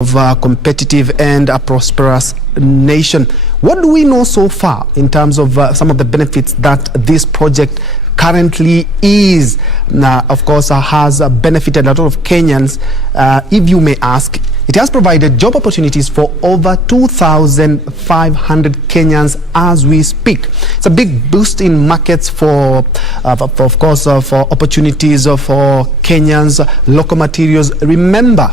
of a competitive and a prosperous nation. What do we know so far in terms of some of the benefits that this project currently is? Of course, has benefited a lot of Kenyans. If you may ask, it has provided job opportunities for over 2,500 Kenyans as we speak. It's a big boost in markets for opportunities for Kenyans, local materials. Remember,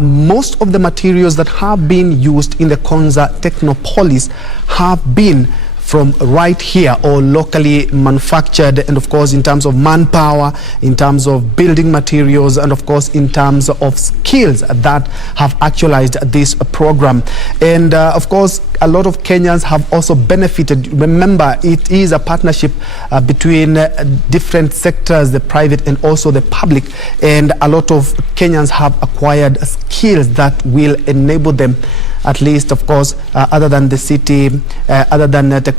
most of the materials that have been used in the Konza technopolis have been from right here or locally manufactured, and of course in terms of manpower, in terms of building materials, and of course in terms of skills that have actualized this program. And of course a lot of Kenyans have also benefited. Remember, it is a partnership between different sectors, the private and also the public, and a lot of Kenyans have acquired skills that will enable them, at least of course other than the city, other than technology,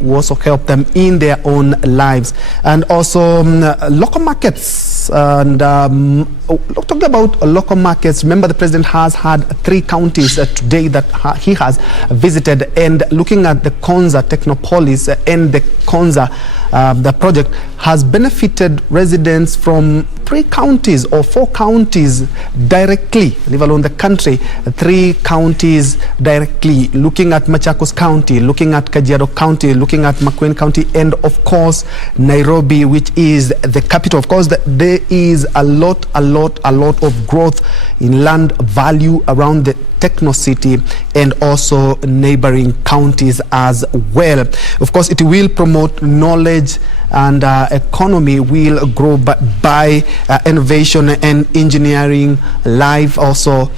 will also help them in their own lives. And also local markets, and talking about local markets, remember the president has had 3 counties today that he has visited, and looking at the Konza technopolis and the Konza the project has benefited residents from 3 counties or 4 counties directly, leave alone the country, 3 counties directly. Looking at Machakos County, looking at Kajiado County, looking at Makueni County, and of course Nairobi, which is the capital. Of course, there is a lot of growth in land value around the Techno City and also neighboring counties as well. Of course, it will promote knowledge, and economy will grow by innovation and engineering, life, also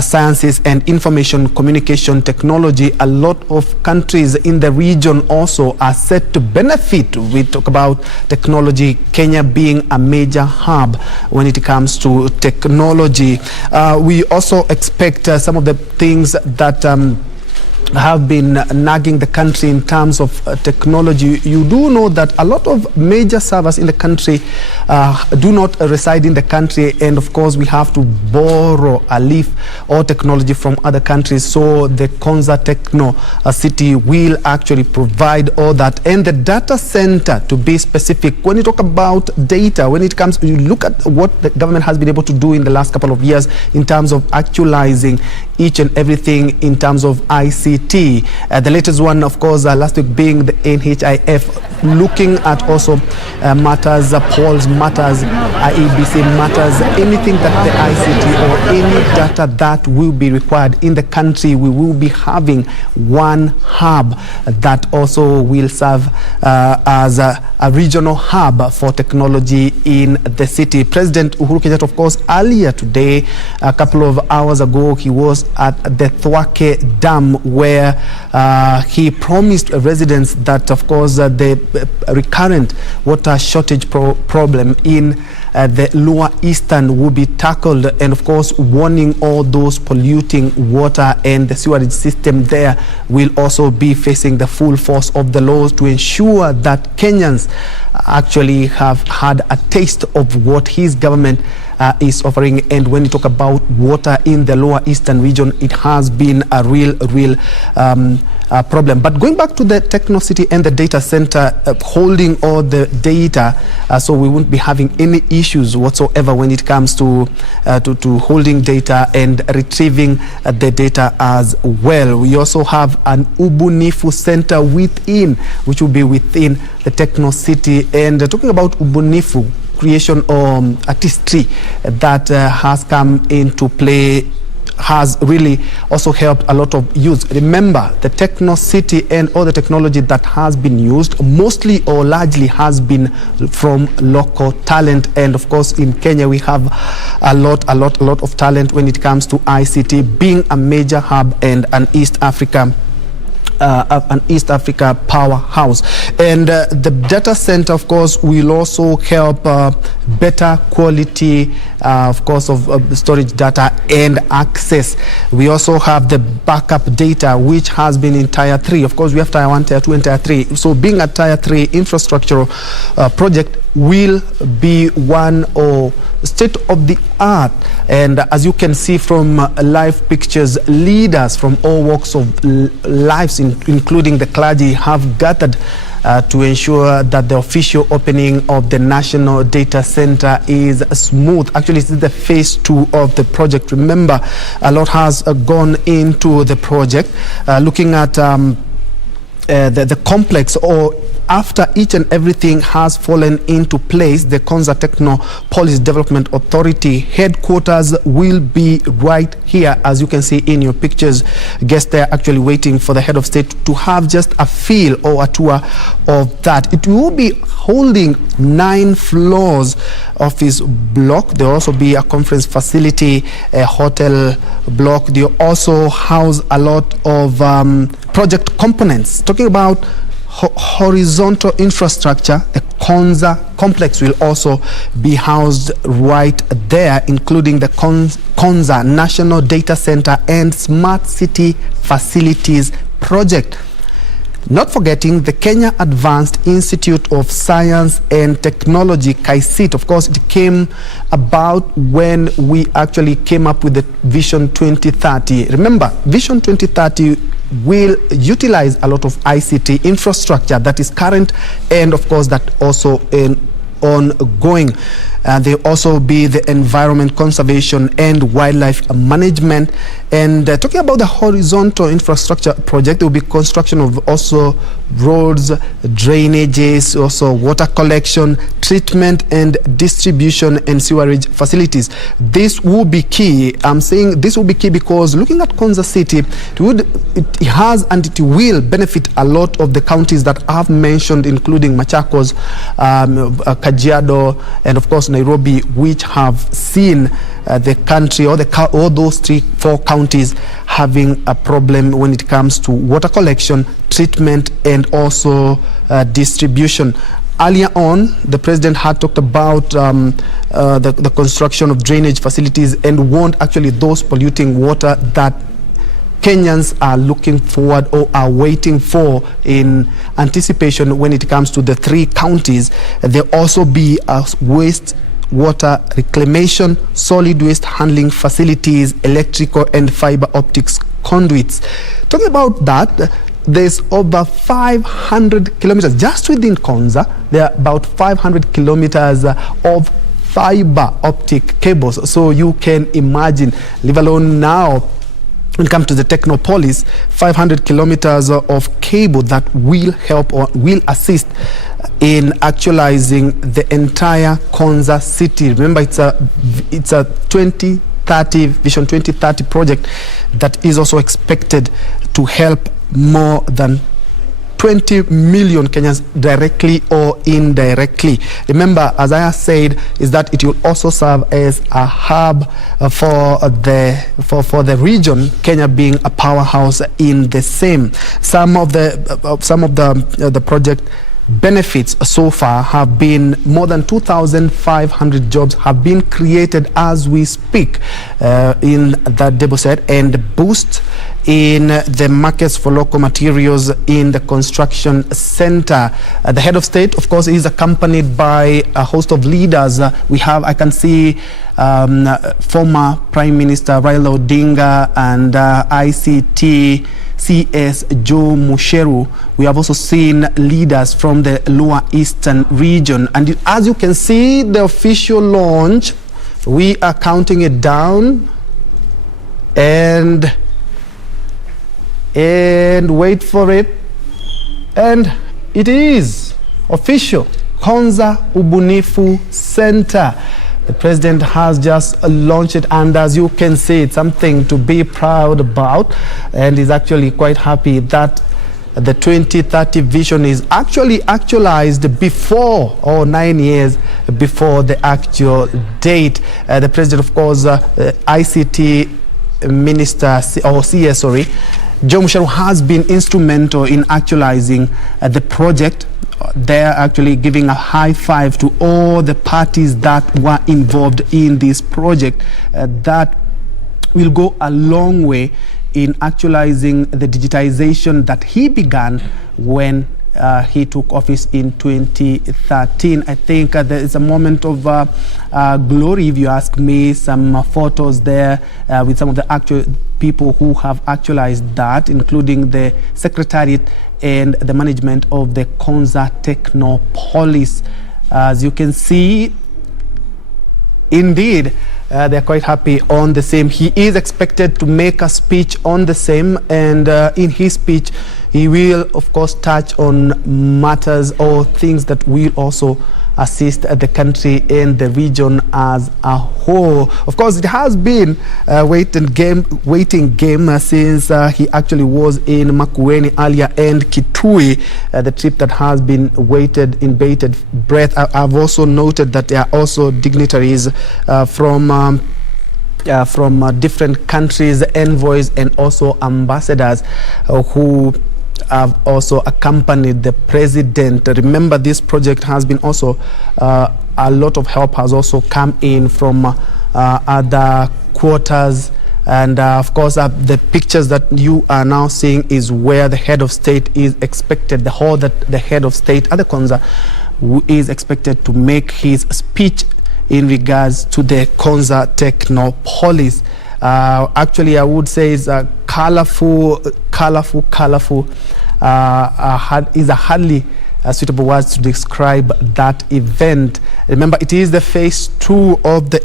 sciences and information communication technology. A lot of countries in the region also are set to benefit. We talk about technology, Kenya being a major hub when it comes to technology. We also expect some of the things that have been nagging the country in terms of technology. You do know that a lot of major servers in the country do not reside in the country, and of course we have to borrow a leaf or technology from other countries. So the Konza Techno City will actually provide all that, and the data center, to be specific. When you talk about data, when it comes, you look at what the government has been able to do in the last couple of years in terms of actualizing each and everything in terms of ICT. The latest one, of course, last week being the NHIF, looking at also matters, polls matters, EBC matters, anything that the ICT or any data that will be required in the country. We will be having one hub that also will serve as a regional hub for technology in the city. President Uhuru Kenyatta, of course, earlier today, a couple of hours ago, he was at the Thwake Dam, where he promised residents that, of course, the recurrent water shortage problem in the lower eastern will be tackled, and of course warning all those polluting water, and the sewerage system there will also be facing the full force of the laws to ensure that Kenyans actually have had a taste of what his government is offering. And when you talk about water in the lower eastern region, it has been a real problem. But going back to the Techno City and the data center, holding all the data, so we won't be having any issues whatsoever when it comes to holding data and retrieving the data as well. We also have an Ubunifu center within, which will be within the Techno City. And talking about Ubunifu, creation or artistry that has come into play, has really also helped a lot of youth. Remember, the Techno City and all the technology that has been used mostly or largely has been from local talent. And of course in Kenya we have a lot of talent when it comes to ICT, being a major hub and an East Africa powerhouse. And the data center, of course, will also help better quality, of course, of storage data and access. We also have the backup data, which has been in Tier 3. Of course, we have Tier 1, Tier 2, and Tier 3. So being a Tier 3 infrastructure project will be one or state of the art. And as you can see from live pictures, leaders from all walks of lives, including the clergy, have gathered to ensure that the official opening of the National Data Center is smooth. Actually, this is the phase 2 of the project. Remember, a lot has gone into the project. Looking at the complex, or after each and everything has fallen into place, the Konza Technopolis Development Authority headquarters will be right here, as you can see in your pictures. Guests there actually waiting for the head of state to have just a feel or a tour of that. It will be holding 9 floors office block. There will also be a conference facility, a hotel block. They also house a lot of project components. Talking about horizontal infrastructure, the Konza complex will also be housed right there, including the Konza National Data Center and Smart City Facilities project. Not forgetting the Kenya Advanced Institute of Science and Technology, KICIT. Of course, it came about when we actually came up with the Vision 2030. Remember, Vision 2030 will utilize a lot of ICT infrastructure that is current and, of course, that also ongoing. There will also be the environment conservation and wildlife management. And talking about the horizontal infrastructure project, there will be construction of also roads, drainages, also water collection, treatment and distribution and sewerage facilities. This will be key. I'm saying this will be key because looking at Konza City, it has and it will benefit a lot of the counties that I have mentioned, including Machakos, Kajiado, and of course Nairobi, which have seen the country or all those 3-4 counties having a problem when it comes to water collection, treatment, and also distribution. Earlier on, the president had talked about the construction of drainage facilities and warned actually those polluting water that Kenyans are looking forward or are waiting for in anticipation when it comes to the 3 counties. There will also be a waste water reclamation, solid waste handling facilities, electrical and fiber optics conduits. Talking about that, there's over 500 kilometers just within Konza. There are about 500 kilometers of fiber optic cables. So you can imagine, leave alone now, when it comes to the Technopolis, 500 kilometers of cable that will help or will assist in actualizing the entire Konza city. Remember, it's a 2030 Vision 2030 project that is also expected to help more than 20 million Kenyans directly or indirectly. Remember, as I have said, is that it will also serve as a hub for the region, Kenya being a powerhouse in the same. Some of the project benefits so far have been more than 2,500 jobs have been created as we speak in that depot set, and boost in the markets for local materials in the construction center. The head of state, of course, is accompanied by a host of leaders. I can see former Prime Minister Raila Odinga and ICT CS Joe Musheru. We have also seen leaders from the Lower Eastern region. And as you can see, the official launch, we are counting it down. And wait for it. And it is official. Konza Ubunifu Center. The president has just launched it, and as you can see, it's something to be proud about, and is actually quite happy that the 2030 vision is actually actualized before, or 9 years before the actual date. The president, of course, ICT minister, or CS, sorry, Joe Musheru, has been instrumental in actualizing the project. They're actually giving a high five to all the parties that were involved in this project. That will go a long way in actualizing the digitization that he began when he took office in 2013. I think there is a moment of glory, if you ask me. Some photos there with some of the actual people who have actualized that, including the Secretariat and the management of the Konza Technopolis. As you can see, indeed, they're quite happy on the same. He is expected to make a speech on the same, and in his speech, he will, of course, touch on matters or things that will also assist the country and the region as a whole. Of course, it has been a waiting game since he actually was in Makueni earlier and Kitui, the trip that has been waited in bated breath. I've also noted that there are also dignitaries from different countries, envoys and also ambassadors who have also accompanied the president. Remember, this project has been also a lot of help has also come in from other quarters, and of course the pictures that you are now seeing is where the head of state is expected, the hall that the head of state at the Konza is expected to make his speech in regards to the Konza Technopolis. Actually, I would say it's a colorful is a hardly suitable words to describe that event. Remember, it is the phase 2 of the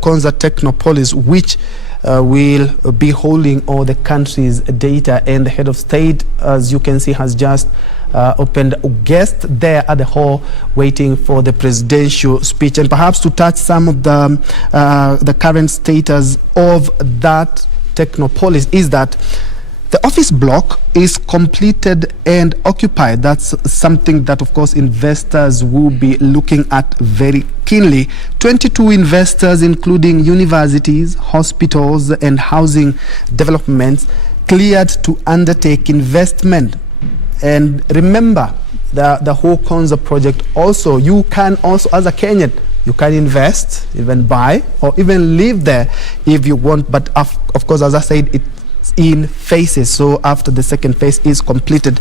Konza Technopolis, which will be holding all the country's data, and the head of state, as you can see, has just opened a guest there at the hall waiting for the presidential speech. And perhaps to touch some of the current status of that Technopolis is that the office block is completed and occupied. That's something that, of course, investors will be looking at very keenly. 22 investors, including universities, hospitals, and housing developments, cleared to undertake investment. And remember, the whole Konza project also, you can also, as a Kenyan, you can invest, even buy, or even live there if you want. But of course, as I said, it's in phases. So after the second phase is completed,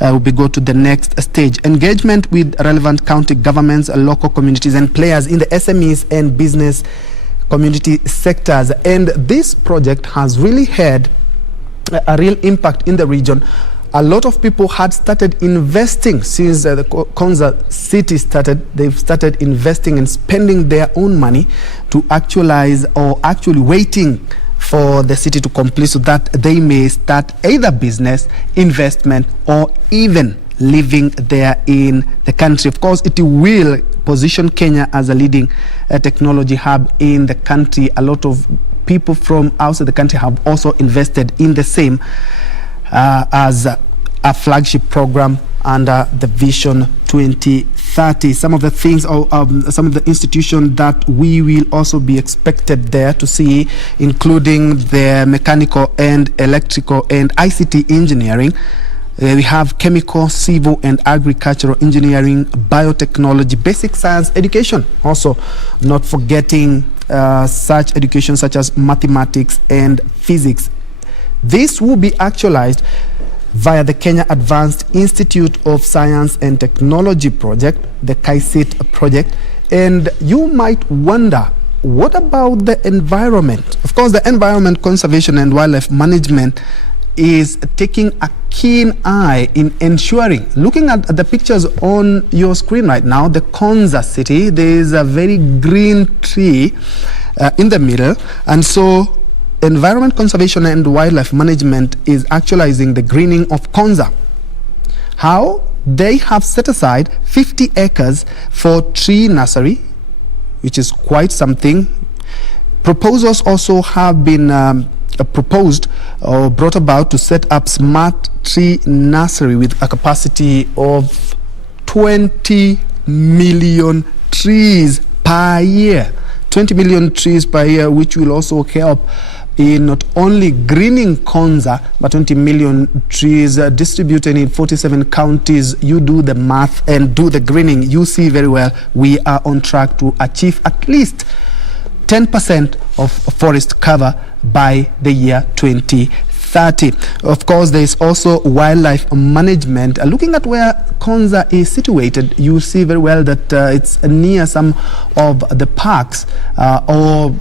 we go to the next stage. Engagement with relevant county governments, local communities, and players in the SMEs and business community sectors. And this project has really had a real impact in the region. A lot of people had started investing since the Konza city started. They've started investing and spending their own money to actualize, or actually waiting for the city to complete so that they may start either business, investment, or even living there in the country. Of course, it will position Kenya as a leading technology hub in the country. A lot of people from outside the country have also invested in the same as a flagship program under the Vision 2030. Some of the things, or some of the institutions that we will also be expected there to see, including the mechanical and electrical and ICT engineering. We have chemical, civil and agricultural engineering, biotechnology, basic science education. Also, not forgetting such education such as mathematics and physics. This will be actualized via the Kenya Advanced Institute of Science and Technology project, the KICIT project. And you might wonder, what about the environment? Of course, the Environment Conservation and Wildlife Management is taking a keen eye in ensuring, looking at the pictures on your screen right now, the Konza city, there is a very green tree in the middle, and so Environment Conservation and Wildlife Management is actualizing the greening of Konza. How? They have set aside 50 acres for tree nursery, which is quite something. Proposals also have been proposed or brought about to set up smart tree nursery with a capacity of 20 million trees per year. 20 million trees per year, which will also help in not only greening Konza, but 20 million trees distributed in 47 counties. You do the math and do the greening. You see very well we are on track to achieve at least 10% of forest cover by the year 2030. 2030. Of course, there is also wildlife management. Looking at where Konza is situated, you see very well that it's near some of the parks or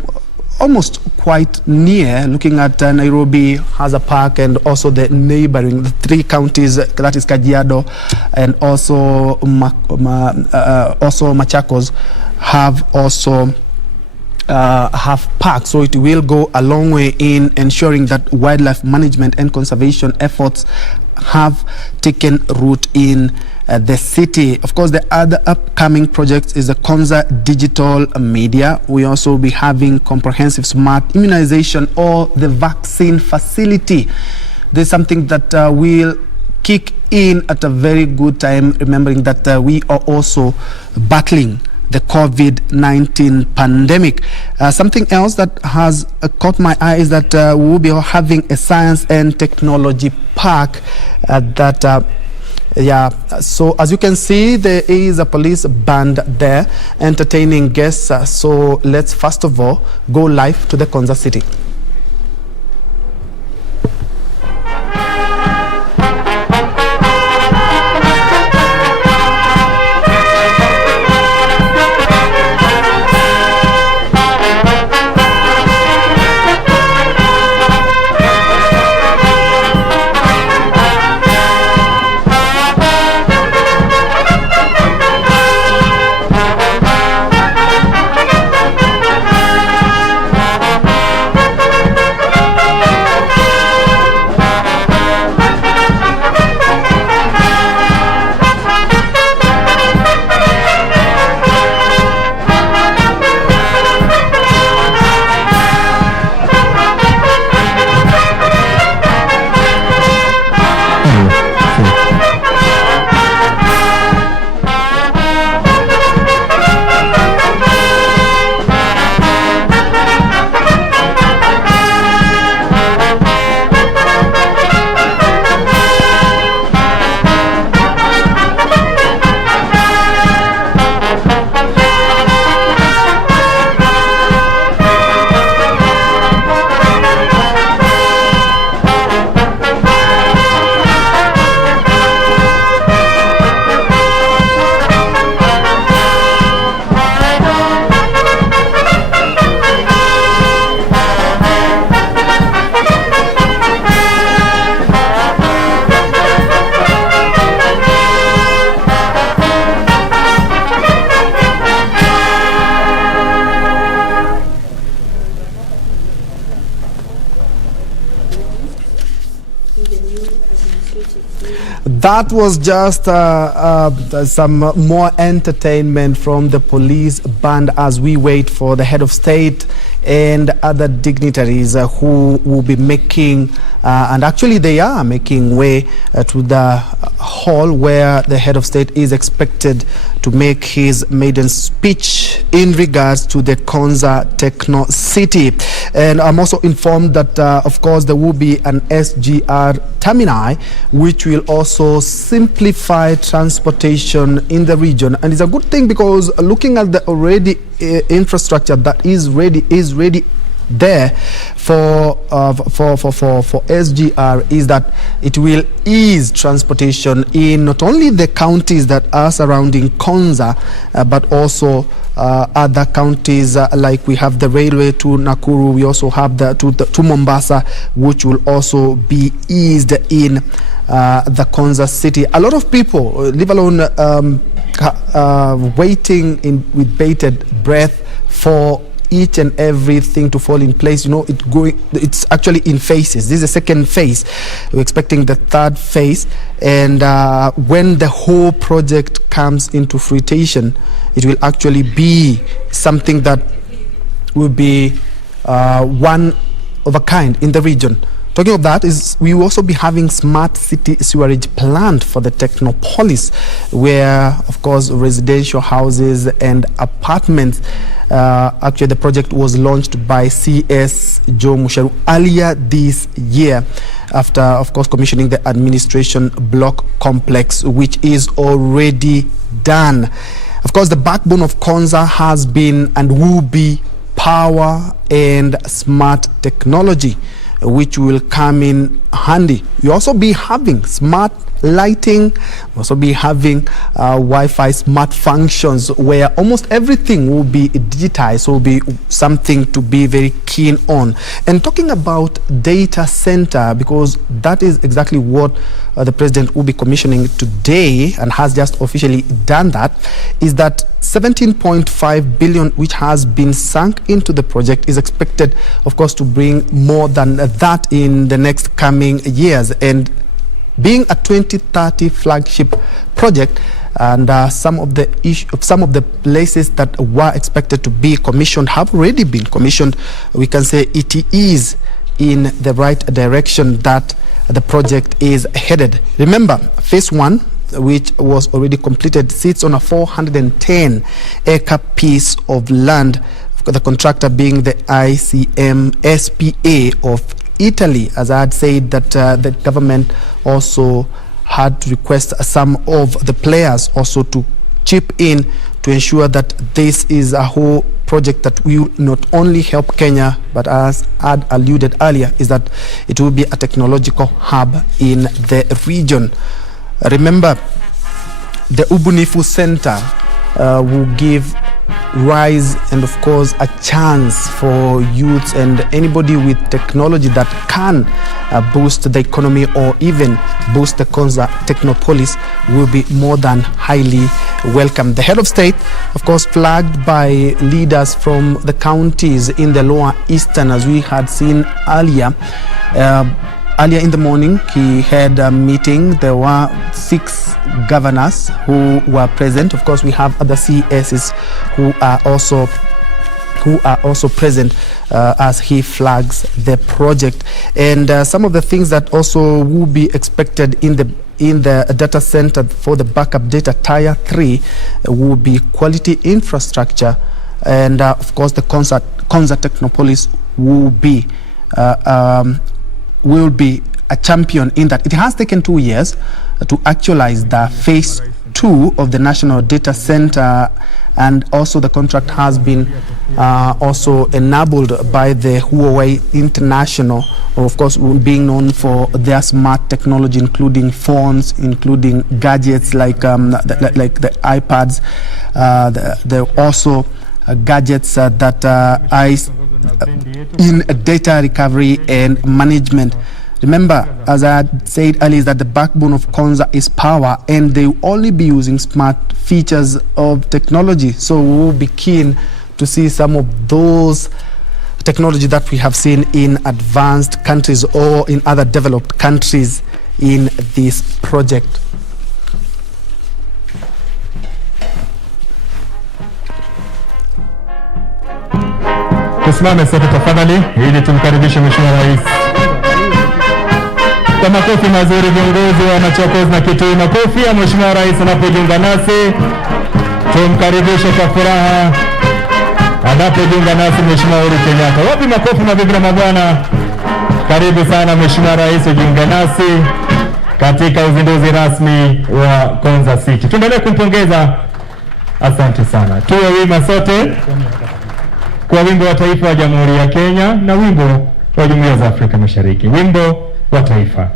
almost quite near. Looking at Nairobi has a park, and also the neighboring the 3 counties, that is Kajiado and also Machakos, have also have parks. So it will go a long way in ensuring that wildlife management and conservation efforts have taken root in the city. Of course, the other upcoming project is the Konza digital media. We also be having comprehensive smart immunization or the vaccine facility. There's something that will kick in at a very good time, remembering that we are also battling the COVID-19 pandemic. Something else that has caught my eye is that we will be having a science and technology park so as you can see, there is a police band there entertaining guests. So let's first of all go live to the Konza city. That was just some more entertainment from the police band as we wait for the head of state and other dignitaries who will be making, and actually they are making way to the hall where the head of state is expected to make his maiden speech in regards to the Konza Techno City. And I'm also informed that, of course, there will be an SGR terminal, which will also simplify transportation in the region. And it's a good thing because looking at the already infrastructure that is ready there for SGR is that it will ease transportation in not only the counties that are surrounding Konza, but also other counties like we have the railway to Nakuru. We also have to Mombasa, which will also be eased in the Konza city. A lot of people, leave alone waiting with bated breath for each and everything to fall in place. You know, it's actually in phases. This is the second phase. We're expecting the third phase, and when the whole project comes into fruition, it will actually be something that will be one of a kind in the region. Talking of that, we will also be having smart city sewerage plant for the technopolis, where, of course, residential houses and apartments. Actually, the project was launched by CS Joe Musharu earlier this year, after, of course, commissioning the administration block complex, which is already done. Of course, the backbone of Konza has been and will be power and smart technology. which will come in handy. You also be having smart lighting, also be having Wi-Fi smart functions where almost everything will be digitized, will be something to be very keen on. And talking about data center, because that is exactly what the president will be commissioning today and has just officially done that, is that 17.5 billion which has been sunk into the project is expected, of course, to bring more than that in the next coming years. And being a 2030 flagship project, and some of the places that were expected to be commissioned have already been commissioned, we can say it is in the right direction that the project is headed. Remember, phase 1, which was already completed, sits on a 410-acre piece of land, the contractor being the ICM SPA of Italy. As I had said, that the government also had to request some of the players also to chip in to ensure that this is a whole project that will not only help Kenya, but as I had alluded earlier, is that it will be a technological hub in the region. Remember, the Ubunifu Center will give rise and of course a chance for youths and anybody with technology that can boost the economy or even boost the Konza technopolis will be more than highly welcome. The head of state, of course, flagged by leaders from the counties in the lower eastern, as we had seen earlier. Earlier in the morning, he had a meeting. There were 6 governors who were present. Of course, we have other CSs who are also present as he flags the project. And some of the things that also will be expected in the data center for the backup data tier 3 will be quality infrastructure, and of course the Konza technopolis will be a champion in that. It has taken 2 years to actualize the phase 2 of the national data center, and also the contract has been also enabled by the Huawei International, of course being known for their smart technology, including phones, including gadgets like the iPads. There are also gadgets that are in data recovery and management. Remember, as I had said earlier, that the backbone of Konza is power, and they will only be using smart features of technology. So we will be keen to see some of those technology that we have seen in advanced countries or in other developed countries in this project. Tusimame sote tafadhali ili tumkaribishe Mheshimiwa Rais. Kwa makofi mazuri viongozi wa Machakos na Kitui. Makofi ya Mheshimiwa Rais anapojiunga nasi. Tumkaribishe kwa furaha anapojiunga nasi Mheshimiwa Kenyatta. Wapi makofi mabibi na mabwana? Karibu sana Mheshimiwa Rais ujiunge nasi katika uzinduzi rasmi wa Konza City. Tuendelee kumpongeza. Asante sana. Tuwe wima sote kwa wimbo wa taifa wa Jamhuri ya Kenya na wimbo wa Jumuiya za Afrika Mashariki. Wimbo wa taifa.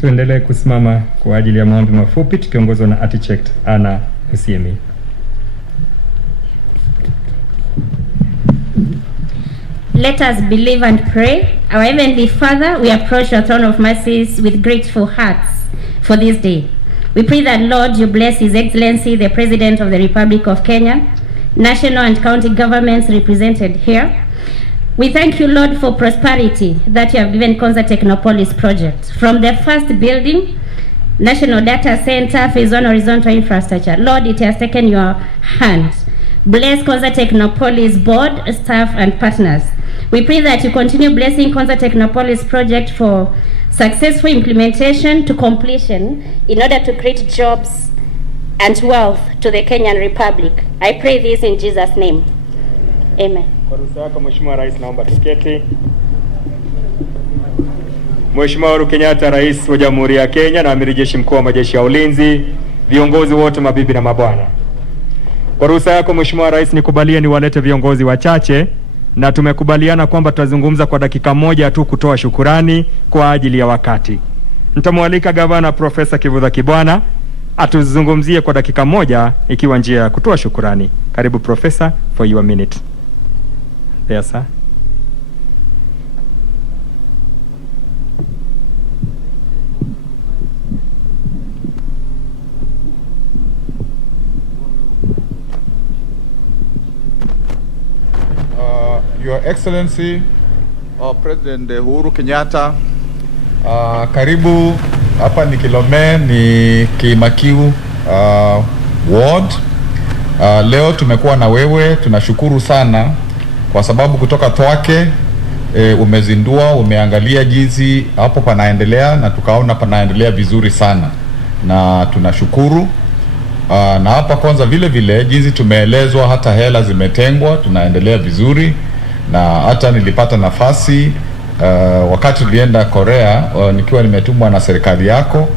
Tuendelee kusimama kwa ajili ya maombi mafupi tukiongozwa na Architect Ana Usiemi. Let us believe and pray. Our Heavenly Father, we approach your throne of mercies with grateful hearts for this day. We pray that, Lord, you bless His Excellency, the President of the Republic of Kenya, national and county governments represented here. We thank you, Lord, for prosperity that you have given Konza Technopolis project. From the first building, National Data Center, Phase 1 horizontal infrastructure. Lord, it has taken your hand. Bless Konza Technopolis board, staff, and partners. We pray that you continue blessing Konza Technopolis project for successful implementation to completion in order to create jobs and wealth to the Kenyan Republic. I pray this in Jesus' name. Amen. Kwa ruhusa yako Mheshimiwa Rais, naomba tuketi. Mheshimiwa Uhuru Kenyatta, Rais wa Jamhuri ya Kenya na Amiri Jeshi Mkuu wa Majeshi ya Ulinzi, viongozi wote, mabibi na mabwana. Kwa ruhusa yako Mheshimiwa Rais, nikubalie niwalete viongozi wachache, na tumekubaliana kwamba tutazungumza kwa dakika moja tu kutoa shukurani kwa ajili ya wakati. Nitamwalika Gavana Profesa Kivutha Kibwana atuzungumzie kwa dakika moja ikiwa njia ya kutoa shukurani. Karibu Profesa, for your minute. Yes, sir. Your Excellency, President Uhuru Kenyatta, karibu hapa ni Kilome, ni Kimakiu ward. Leo tumekuwa na wewe, tunashukuru sana kwa sababu kutoka Thwake umezindua, umeangalia jinsi hapo panaendelea na tukaona panaendelea vizuri sana na tunashukuru. Na hapa Konza vile vile jinsi tumeelezwa, hata hela zimetengwa, tunaendelea vizuri. Na hata nilipata nafasi wakati tulienda Korea, nikiwa nimetumwa na serikali yako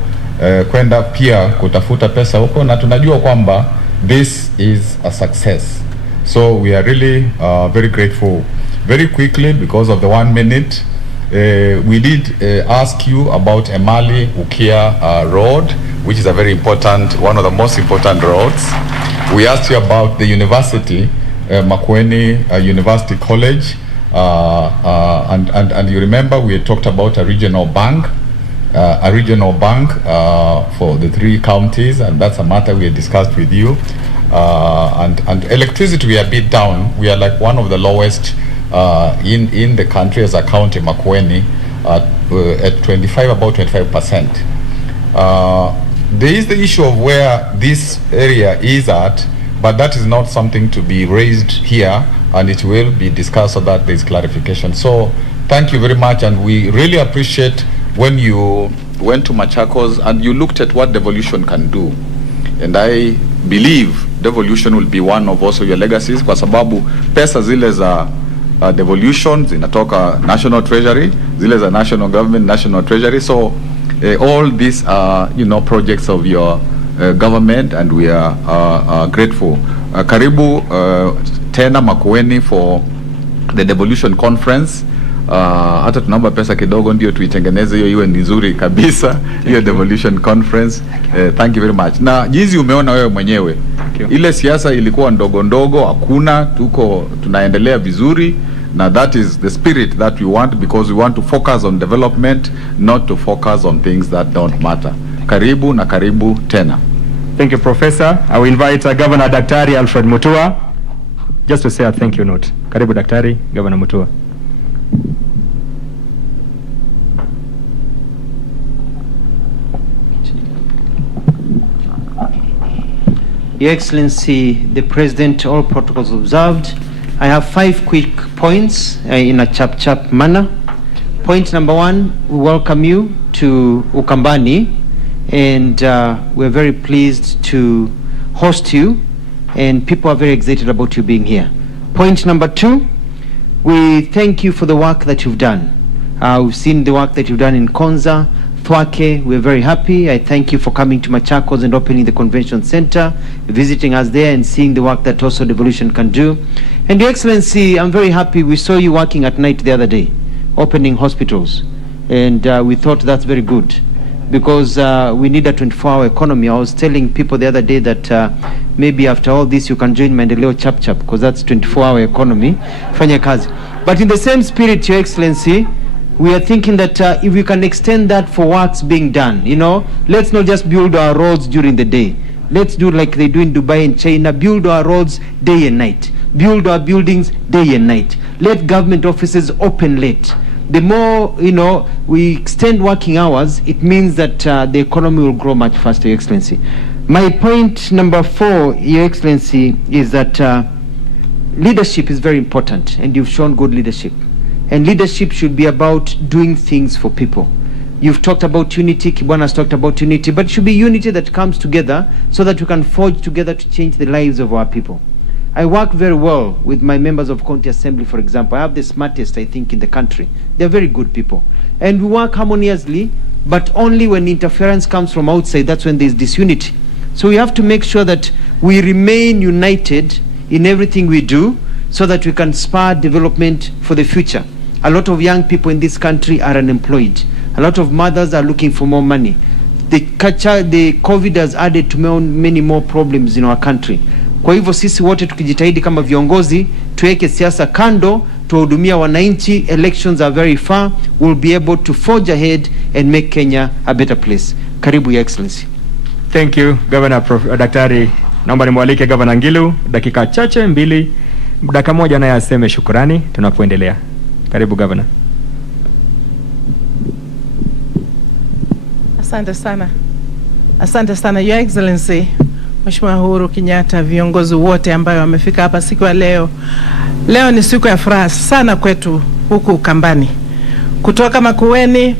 kwenda pia kutafuta pesa huko, na tunajua kwamba this is a success. So we are really very grateful. Very quickly, because of the 1 minute, we did ask you about Emali Ukia Road, which is a very important, one of the most important roads. We asked you about the university, Makueni University College, and you remember we had talked about a regional bank for the 3 counties, and that's a matter we had discussed with you. And electricity, we are a bit down. We are like one of the lowest in the country as a county, Makueni, at about 25%. There is the issue of where this area is at, but that is not something to be raised here, and it will be discussed so that there is clarification. So thank you very much, and we really appreciate when you went to Machakos and you looked at what devolution can do. And I believe devolution will be one of also your legacies, kwa sababu pesa zile za devolution zinatoka national treasury, zile za national government, national treasury. So all these are, projects of your government, and we are grateful. Karibu tena Makueni for the devolution conference. Hata tunaomba pesa kidogo ndio tuitengeneze hiyo iwe nzuri kabisa, hiyo devolution conference. Thank you very much. Na jinsi umeona wewe mwenyewe, ile siasa ilikuwa ndogo ndogo, hakuna, tunaendelea vizuri. Now that is the spirit that we want, because we want to focus on development, not to focus on things that don't matter. Karibu na karibu tena. Thank you, Professor. I will invite Governor Daktari Alfred Mutua just to say a thank you note. Karibu Daktari, Governor Mutua. Your Excellency, the President, all protocols observed. I have 5 quick points in a chap manner. Point number 1, we welcome you to Ukambani, and we're very pleased to host you, and people are very excited about you being here. Point number 2, we thank you for the work that you've done. We've seen the work that you've done in Konza, Thwake. We're very happy. I thank you for coming to Machakos and opening the convention center, visiting us there and seeing the work that also devolution can do. And Your Excellency, I'm very happy. We saw you working at night the other day, opening hospitals, and we thought that's very good. because we need a 24-hour economy. I was telling people the other day that maybe after all this you can join Maendeleo Chap Chap, because that's 24-hour economy. Fanya kazi. But in the same spirit, Your Excellency, we are thinking that if we can extend that for works being done, you know, let's not just build our roads during the day. Let's do like they do in Dubai and China, build our roads day and night. Build our buildings day and night. Let government offices open late. The more, you know, we extend working hours, it means that the economy will grow much faster, Your Excellency. My point number 4, Your Excellency, is that leadership is very important, and you've shown good leadership. And leadership should be about doing things for people. You've talked about unity, Kibwana has talked about unity, but it should be unity that comes together so that we can forge together to change the lives of our people. I work very well with my members of County Assembly, for example. I have the smartest, I think, in the country. They're very good people. And we work harmoniously, but only when interference comes from outside, that's when there's disunity. So we have to make sure that we remain united in everything we do so that we can spur development for the future. A lot of young people in this country are unemployed. A lot of mothers are looking for more money. The COVID has added to many more problems in our country. Kwa hivyo sisi wote tukijitahidi kama viongozi, tuweke siasa kando, tuhudumia wananchi, elections are very far, we'll be able to forge ahead and make Kenya a better place. Karibu, Your Excellency. Thank you, Governor Daktari. Naomba nimwalike Governor Ngilu, dakika chache mbili, dakika moja naye aseme shukrani tunapoendelea. Karibu Governor. Asante sana. Asante sana, Your Excellency. Mheshimiwa Uhuru Kenyatta, viongozi wote ambao wamefika hapa siku ya leo. Leo ni siku ya furaha sana kwetu huku Ukambani. Kutoka Makueni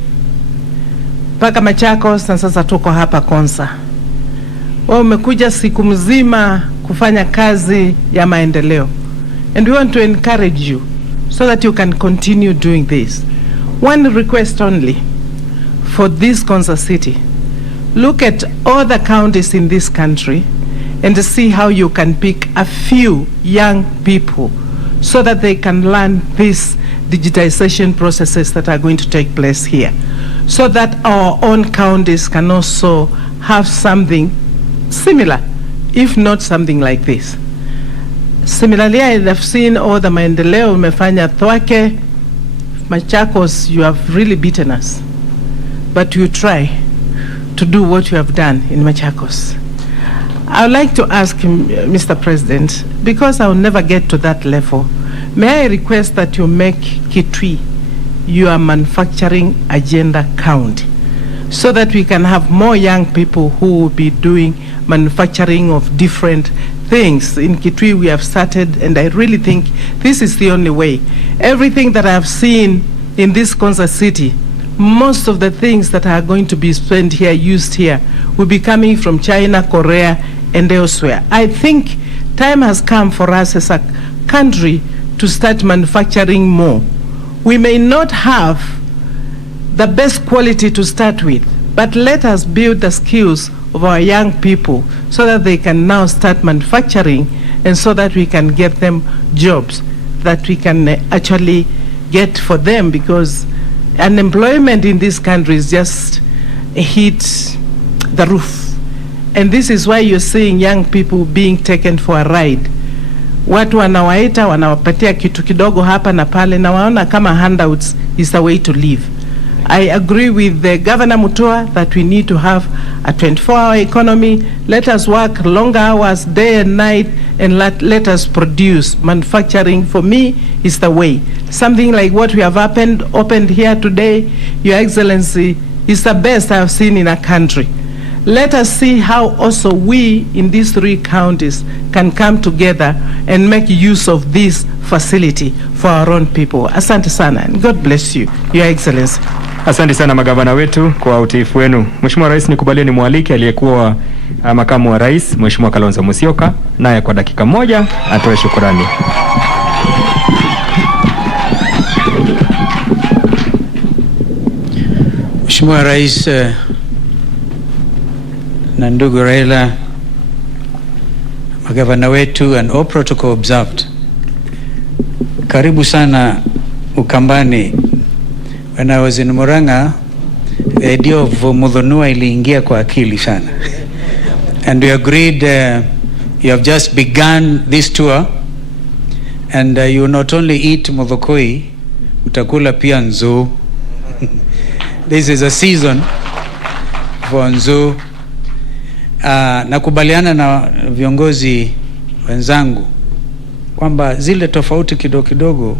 mpaka Machakos na sasa tuko hapa Konza. Wao umekuja siku mzima kufanya kazi ya maendeleo. And we want to encourage you so that you can continue doing this. One request only for this Konza city. Look at all the counties in this country and see how you can pick a few young people so that they can learn these digitization processes that are going to take place here, so that our own counties can also have something similar, if not something like this. Similarly, I have seen all the maendeleo umefanya Thwake, Machakos. You have really beaten us, but you try to do what you have done in Machakos. I would like to ask him, Mr. President, because I will never get to that level, may I request that you make Kitui your manufacturing agenda county, so that we can have more young people who will be doing manufacturing of different things. In Kitui we have started, and I really think this is the only way. Everything that I have seen in this Konza city, most of the things that are going to be spent here, used here, will be coming from China, Korea, and elsewhere. I think time has come for us as a country to start manufacturing more. We may not have the best quality to start with, but let us build the skills of our young people so that they can now start manufacturing, and so that we can get them jobs that we can actually get for them, because unemployment in this country is just hit the roof. And this is why you're seeing young people being taken for a ride. Watu wanawaita, wanawapatia kitu kidogo hapa na pale, na waona kama handouts is the way to live. I agree with the Governor Mutua that we need to have a 24-hour economy. Let us work longer hours, day and night, and let us produce. Manufacturing, for me, is the way. Something like what we have opened here today, Your Excellency, is the best I have seen in a country. Let us see how also we in these 3 counties can come together and make use of this facility for our own people. Asante sana, and God bless you, Your Excellency. Asante sana magavana wetu kwa utiifu wenu. Mheshimiwa Rais, nikubalie nimwalike aliyekuwa makamu wa rais Mheshimiwa Kalonzo Musyoka, naye kwa dakika moja atoe shukrani. Mheshimiwa Rais na ndugu Raila, magavana wetu, and all protocol observed, karibu sana Ukambani. When I was in Murang'a, The idea of Muthonua iliingia kwa akili sana. And we agreed you have just begun this tour, and you not only eat muthokoi, utakula pia nzu. This is a season for nzu. Nakubaliana na viongozi wenzangu kwamba zile tofauti kidogo kidogo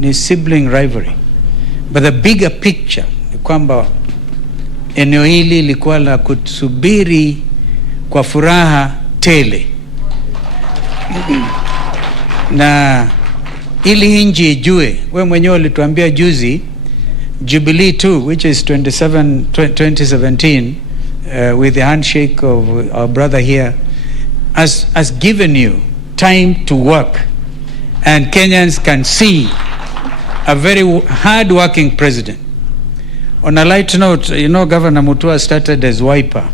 ni sibling rivalry, but the bigger picture ni kwamba eneo hili lilikuwa la kusubiri kwa furaha tele, na ili nchi ijue. We mwenyewe ulituambia juzi Jubilee 2, which is 2017, with the handshake of our brother here, has given you time to work, and Kenyans can see a very hard-working president. On a light note, you know, Governor Mutua started as Wiper.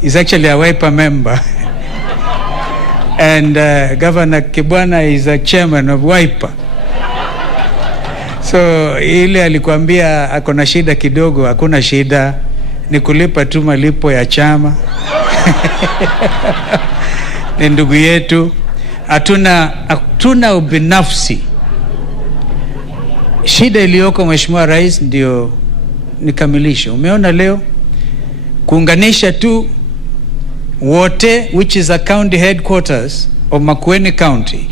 He's actually a Wiper member. And Governor Kibwana is a chairman of Wiper. So ile alikuambia akona shida kidogo, hakuna shida, ni kulipa tu malipo ya chama. Ni ndugu yetu, hatuna ubinafsi. Shida iliyoko Mheshimiwa Rais ndio nikamilisho. Umeona leo kuunganisha tu wote, which is a county headquarters of Makueni County,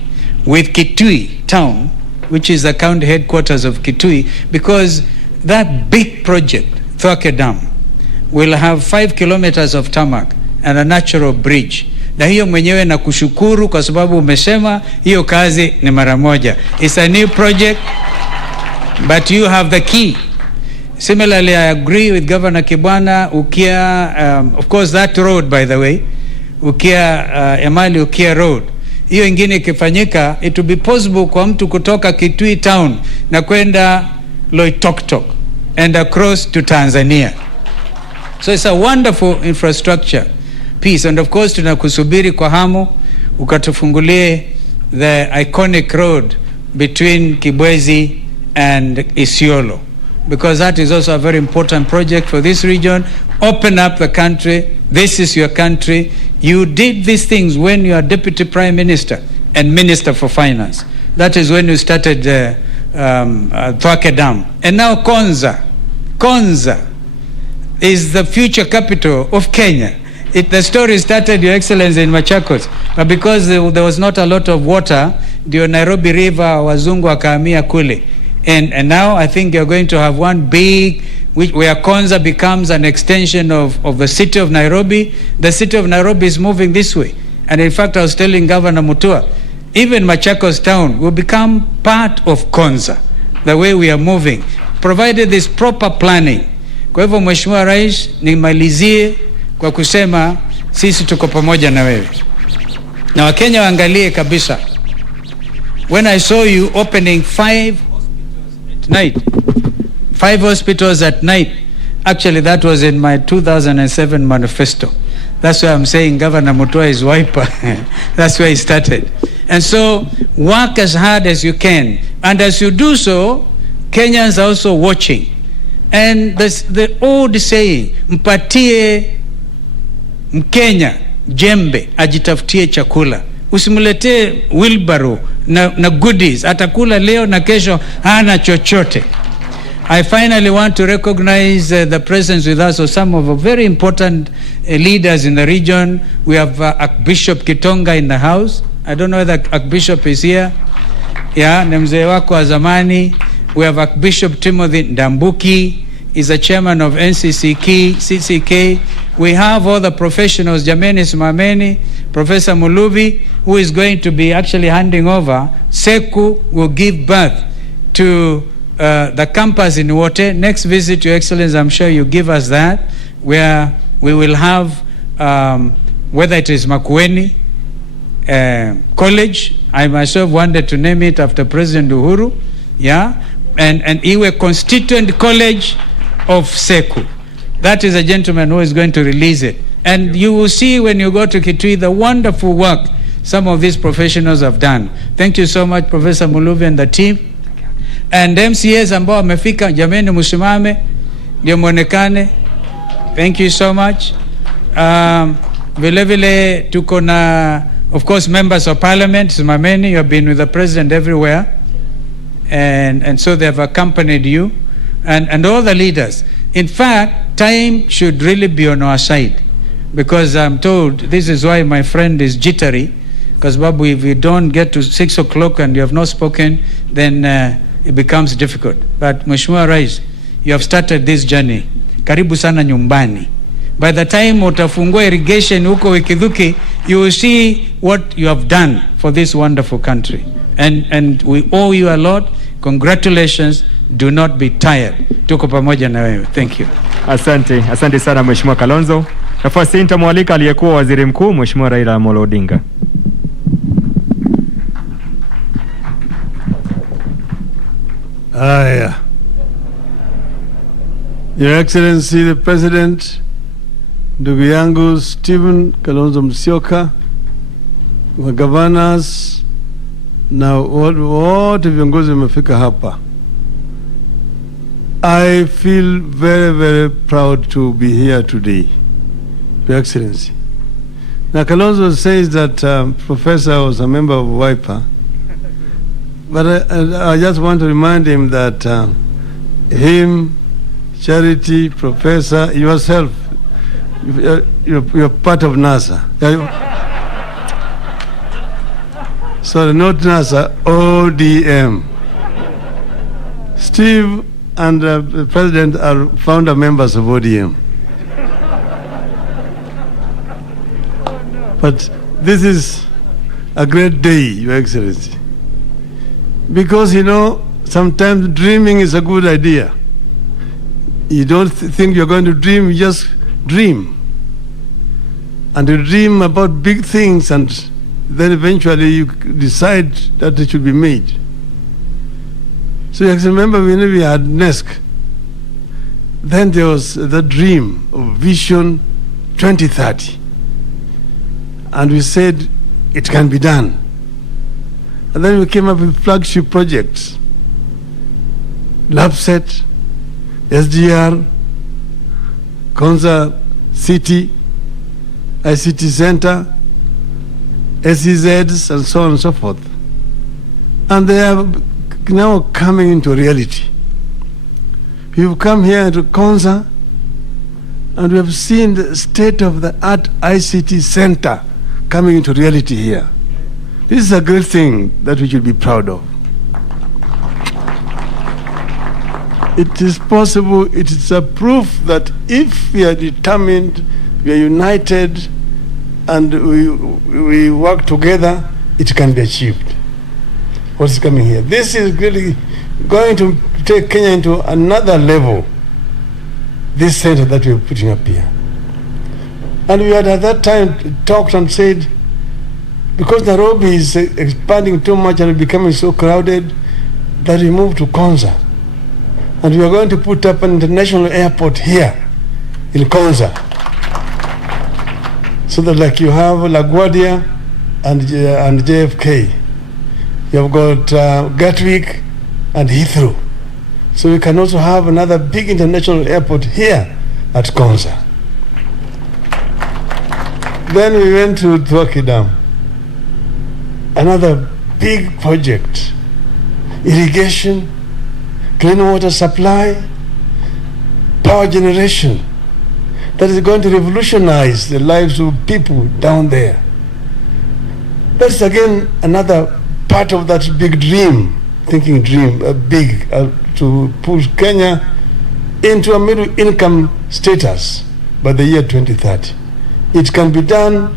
with Kitui town, which is the county headquarters of Kitui, because that big project, Thwake Dam, will have 5 kilometers of tarmac and a natural bridge. Na hiyo mwenyewe na kushukuru kwa sababu umesema hiyo kazi ni mara moja. It's a new project, but you have the key. Similarly, I agree with Governor Kibwana. Ukia, of course, that road, by the way, Ukia, Emali Ukia Road, hiyo ingine ikifanyika, it will be possible kwa mtu kutoka Kitui town na kwenda Loitoktok and across to Tanzania. So it's a wonderful infrastructure piece, and of course tunakusubiri kwa hamu ukatufungulie the iconic road between Kibwezi and Isiolo, because that is also a very important project for this region. Open up the country. This is your country. You did these things when you are Deputy Prime Minister and Minister for Finance. That is when you started Thwake Dam. And now Konza is the future capital of Kenya. The story started, Your Excellency, in Machakos, but because there was not a lot of water, the Nairobi River, wazungu wakahamia kule. And now I think you're going to have one big, where Konza becomes an extension of the city of Nairobi. The city of Nairobi is moving this way. And in fact, I was telling Governor Mutua, even Machakos town will become part of Konza, the way we are moving, provided this proper planning. Kwa hivyo Mheshimiwa Rais, nimalizie kwa kusema sisi tuko pamoja na wewe. Na Wakenya waangalie kabisa. When I saw you opening 5 hospitals at night, actually that was in my 2007 manifesto. That's why I'm saying Governor Mutua is Wiper. That's where he started. And so work as hard as you can, and as you do so, Kenyans are also watching. And the old saying, mpatie Mkenya jembe ajitafutie chakula, usimletee wheelbarrow na goodies, atakula leo na kesho hana chochote. I finally want to recognize the presence with us of some of the very important leaders in the region. We have Archbishop Kitonga in the house. I don't know whether Archbishop is here. Yeah, ni mzee wako wa zamani. We have Archbishop Timothy Ndambuki, is the chairman of CCK. We have all the professionals, Jameni Simameni, Professor Mulubi, who is going to be actually handing over. Seku will give birth to the campus in Wote. Next visit, Your Excellency, I'm sure you give us that, where we will have, whether it is Makueni College, I myself wanted to name it after President Uhuru, yeah, and Iwe Constituent College of Seku. That is a gentleman who is going to release it. And you will see when you go to Kitui the wonderful work some of these professionals have done. Thank you so much, Professor Muluvi and the team. And MCAs ambao wamefika, jameni msimame. ndio mwonekane. Thank you so much. Vile vile tuko na, of course, members of parliament. Simameni, you have been with the president everywhere, and so they have accompanied you, and all the leaders. In fact, time should really be on our side, because I'm told this is why my friend is jittery, because Babu, if you don't get to 6 o'clock and you have not spoken, then it becomes difficult. But Mheshimiwa Rais, you have started this journey. Karibu sana nyumbani. By the time utafungua irrigation huko Wikidhuki, you will see what you have done for this wonderful country. And we owe you a lot. Congratulations. Do not be tired. Tuko pamoja na wewe. Thank you. Asante sana Mheshimiwa Kalonzo. Nafasi nitamwalika aliyekuwa Waziri Mkuu Mheshimiwa Raila Amolo Odinga. Your Excellency the President, ndugu yangu Stephen Kalonzo Musyoka, wa governors na wote viongozi wamefika hapa. I feel very, very proud to be here today, Your Excellency. Now Kalonzo says that Professor was a member of WIPA, but I just want to remind him that him, Charity, Professor, yourself, you're part of NASA. Sorry, not NASA, ODM. Steve and the President are founder members of ODM. But this is a great day, Your Excellency. Because, you know, sometimes dreaming is a good idea. You don't think you're going to dream, you just dream. And you dream about big things, and then eventually you decide that it should be made. So you can remember when we had NESC, then there was the dream of Vision 2030. And we said it can be done. And then we came up with flagship projects. LabSet, SGR, Konza City, ICT Center, SEZs, and so on and so forth. And they are now coming into reality. We've come here to Konza, and we have seen the state-of-the-art ICT Center coming into reality here. This is a great thing that we should be proud of. It is possible, it is a proof that if we are determined, we are united, and we work together, it can be achieved. What's coming here? This is really going to take Kenya into another level, this center that we're putting up here. And we had at that time talked and said, because Nairobi is expanding too much and becoming so crowded, that we move to Konza. And we are going to put up an international airport here in Konza. So that like you have LaGuardia and JFK. You have got Gatwick and Heathrow. So we can also have another big international airport here at Konza. Then we went to Thwaki Dam. Another big project. Irrigation, clean water supply, power generation. That is going to revolutionize the lives of people down there. That's again another part of that big dream, thinking dream, to push Kenya into a middle income status by the year 2030. It can be done,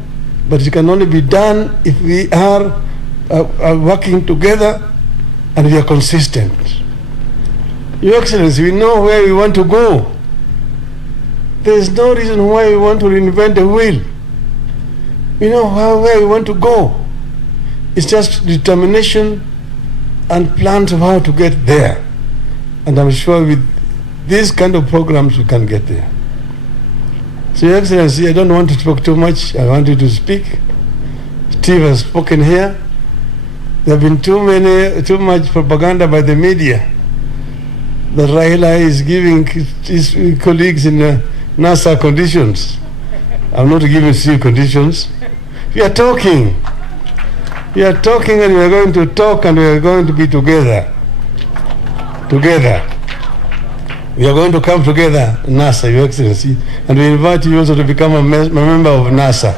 but it can only be done if we are working together and we are consistent. Your Excellency, we know where we want to go. There is no reason why we want to reinvent the wheel. We know where we want to go. It's just determination and plans of how to get there. And I'm sure with these kind of programs we can get there. So Your Excellency, I don't want to talk too much. I want you to speak. Steve has spoken here. There have been too much propaganda by the media that Raila is giving his colleagues in NASA conditions. I'm not giving you conditions. We are talking. We are talking, and we are going to talk, and we are going to be together. Together. We are going to come together, NASA, Your Excellency, and we invite you also to become a member of NASA.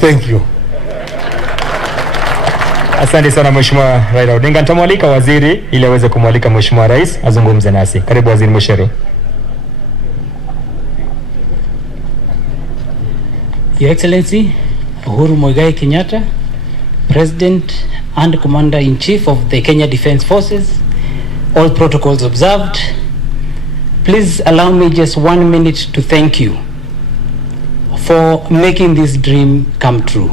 Thank you. Asante sana Mheshimiwa Raila Odinga. Nitamwalika waziri ili aweze kumwalika Mheshimiwa Rais azungumze nasi. Karibu Waziri Musheru. Your Excellency, Uhuru Muigai Kenyatta, President and Commander-in-Chief of the Kenya Defence Forces, all protocols observed. Please allow me just 1 minute to thank you for making this dream come true.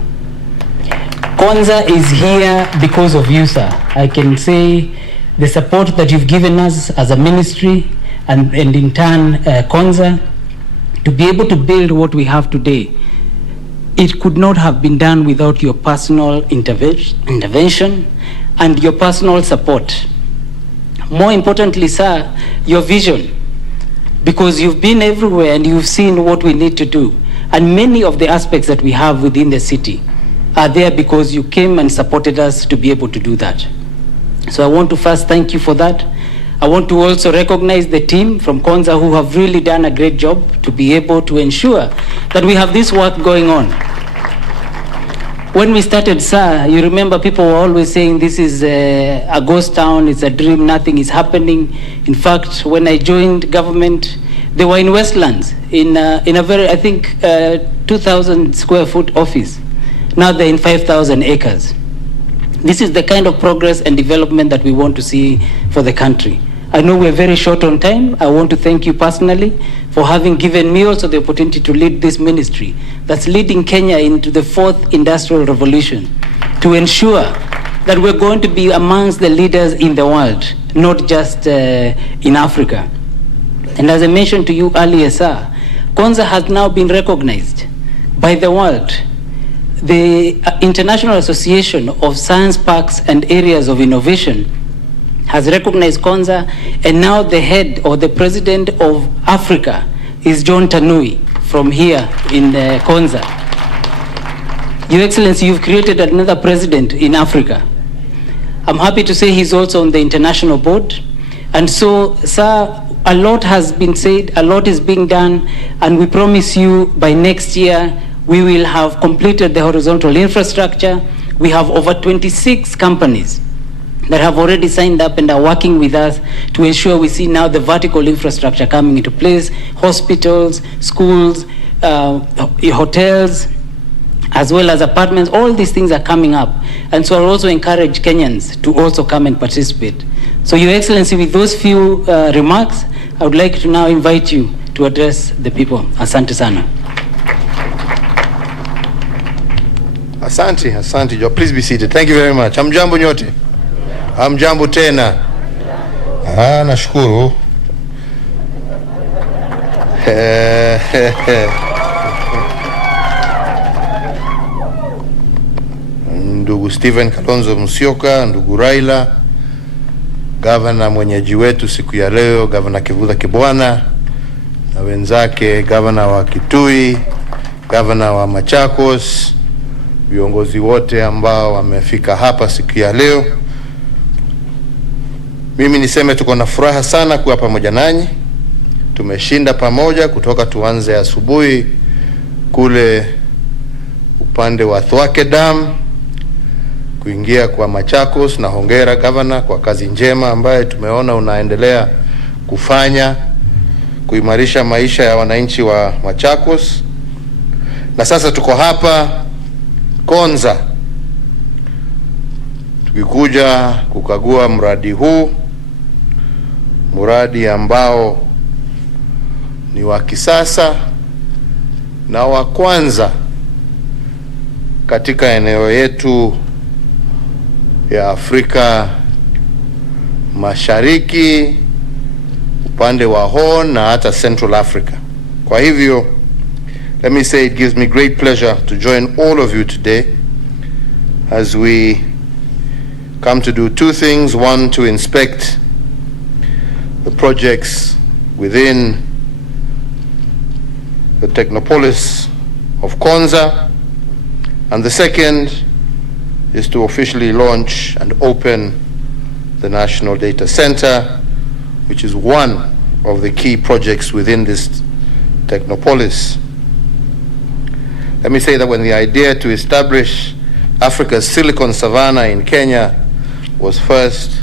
Konza is here because of you, sir. I can say the support that you've given us as a ministry and in turn Konza to be able to build what we have today. It could not have been done without your personal intervention and your personal support. More importantly, sir, your vision, because you've been everywhere and you've seen what we need to do. And many of the aspects that we have within the city are there because you came and supported us to be able to do that. So I want to first thank you for that. I want to also recognize the team from Konza who have really done a great job to be able to ensure that we have this work going on. When we started, sir, you remember people were always saying this is a ghost town, it's a dream, nothing is happening. In fact, when I joined government, they were in Westlands in a very, I think, 2,000 square foot office. Now they're in 5,000 acres. This is the kind of progress and development that we want to see for the country. I know we're very short on time. I want to thank you personally for having given me also the opportunity to lead this ministry that's leading Kenya into the 4th industrial revolution to ensure that we're going to be amongst the leaders in the world, not just in Africa. And as I mentioned to you earlier, sir, Konza has now been recognized by the world. The International Association of Science Parks and Areas of Innovation has recognized Konza, and now the head or the president of Africa is John Tanui from here in Konza. Your Excellency, you've created another president in Africa. I'm happy to say he's also on the international board. And so, sir, a lot has been said, a lot is being done, and we promise you by next year we will have completed the horizontal infrastructure. We have over 26 companies that have already signed up and are working with us to ensure we see now the vertical infrastructure coming into place, hospitals, schools, hotels, as well as apartments. All these things are coming up. And so I'll also encourage Kenyans to also come and participate. So Your Excellency, with those few remarks, I would like to now invite you to address the people. Asante sana. Asante, Joe. Please be seated. Thank you very much. Hamjambo nyote. Hamjambo tena. Nashukuru. Ndugu Stephen Kalonzo Musyoka, ndugu Raila, gavana mwenyeji wetu siku ya leo, gavana Kivutha Kibwana, na wenzake, gavana wa Kitui, gavana wa Machakos, viongozi wote ambao wamefika hapa siku ya leo. Mimi niseme tuko na furaha sana kuwa pamoja nanyi. Tumeshinda pamoja kutoka tuanze asubuhi kule upande wa Thwake Dam kuingia kwa Machakos, na hongera gavana kwa kazi njema ambayo tumeona unaendelea kufanya kuimarisha maisha ya wananchi wa Machakos. Na sasa tuko hapa Konza tukikuja kukagua mradi huu, mradi ambao ni wa kisasa na wa kwanza katika eneo yetu ya Afrika Mashariki, upande wa Horn na hata Central Africa. Kwa hivyo, let me say it gives me great pleasure to join all of you today as we come to do two things. One, to inspect the projects within the technopolis of Konza, and the second is to officially launch and open the National Data Center, which is one of the key projects within this technopolis. Let me say that when the idea to establish Africa's Silicon Savannah in Kenya was first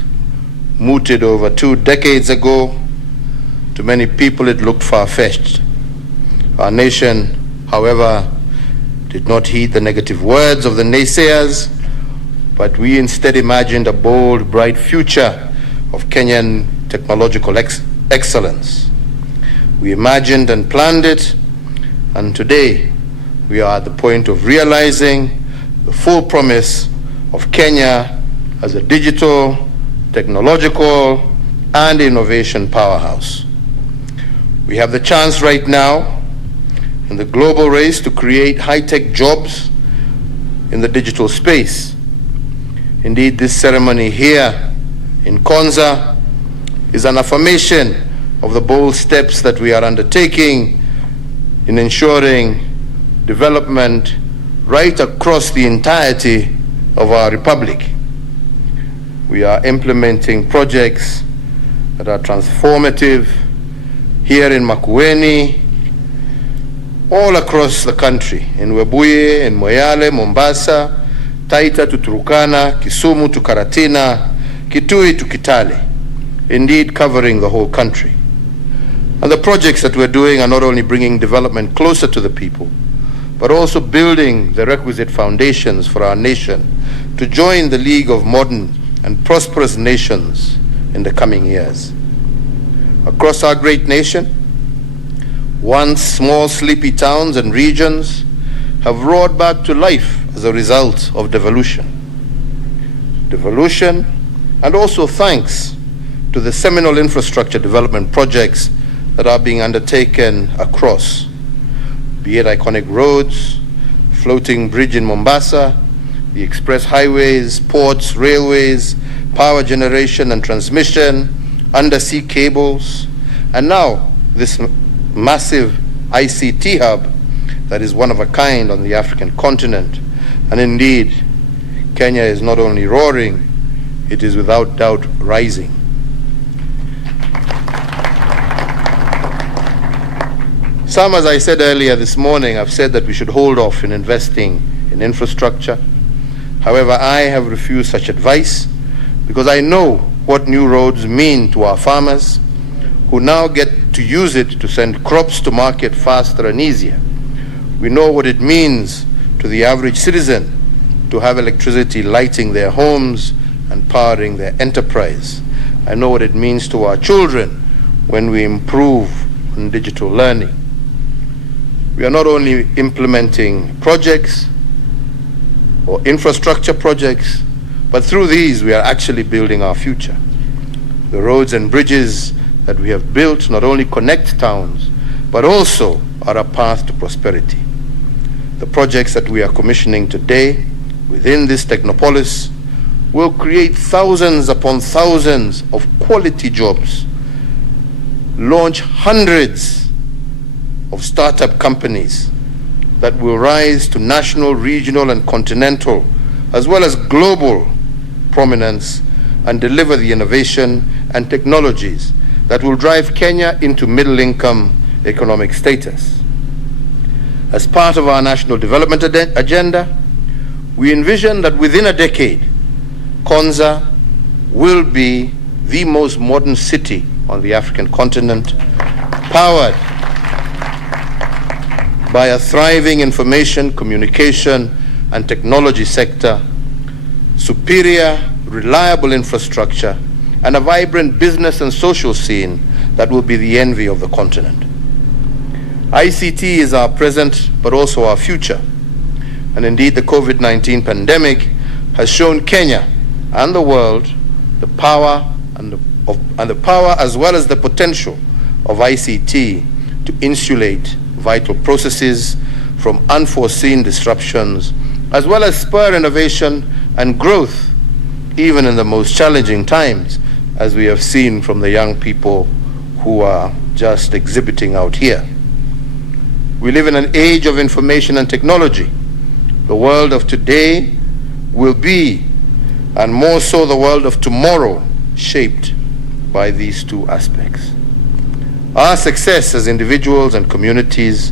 mooted over 2 decades ago, to many people it looked far-fetched. Our nation, however, did not heed the negative words of the naysayers, but we instead imagined a bold, bright future of Kenyan technological excellence. We imagined and planned it, and today we are at the point of realizing the full promise of Kenya as a digital, technological, and innovation powerhouse. We have the chance right now in the global race to create high-tech jobs in the digital space. Indeed, this ceremony here in Konza is an affirmation of the bold steps that we are undertaking in ensuring development right across the entirety of our republic. We are implementing projects that are transformative here in Makueni, all across the country, in Webuye, in Moyale, Mombasa, Taita to Turkana, Kisumu to Karatina, Kitui to Kitale, indeed covering the whole country. And the projects that we're doing are not only bringing development closer to the people, but also building the requisite foundations for our nation to join the league of modern and prosperous nations in the coming years. Across our great nation, once small sleepy towns and regions have roared back to life as a result of devolution. Devolution, and also thanks to the seminal infrastructure development projects that are being undertaken across, be it iconic roads, floating bridge in Mombasa, the express highways, ports, railways, power generation and transmission, undersea cables, and now this massive ICT hub that is one of a kind on the African continent. And indeed, Kenya is not only roaring, it is without doubt rising. Some, as I said earlier this morning, have said that we should hold off in investing in infrastructure. However, I have refused such advice because I know what new roads mean to our farmers, who now get to use it to send crops to market faster and easier. We know what it means to the average citizen to have electricity lighting their homes and powering their enterprise. I know what it means to our children when we improve on digital learning. We are not only implementing projects or infrastructure projects, but through these we are actually building our future. The roads and bridges that we have built not only connect towns, but also are a path to prosperity. The projects that we are commissioning today within this technopolis will create thousands upon thousands of quality jobs, launch hundreds of startup companies that will rise to national, regional, and continental, as well as global prominence, and deliver the innovation and technologies that will drive Kenya into middle-income economic status. As part of our national development agenda, we envision that within a decade, Konza will be the most modern city on the African continent, powered by a thriving information, communication, and technology sector, superior, reliable infrastructure, and a vibrant business and social scene that will be the envy of the continent. ICT is our present, but also our future. And indeed, the COVID-19 pandemic has shown Kenya and the world the power and the power as well as the potential of ICT to insulate vital processes from unforeseen disruptions, as well as spur innovation and growth even in the most challenging times, as we have seen from the young people who are just exhibiting out here. We live in an age of information and technology. The world of today will be, and more so the world of tomorrow, shaped by these two aspects. Our success as individuals and communities,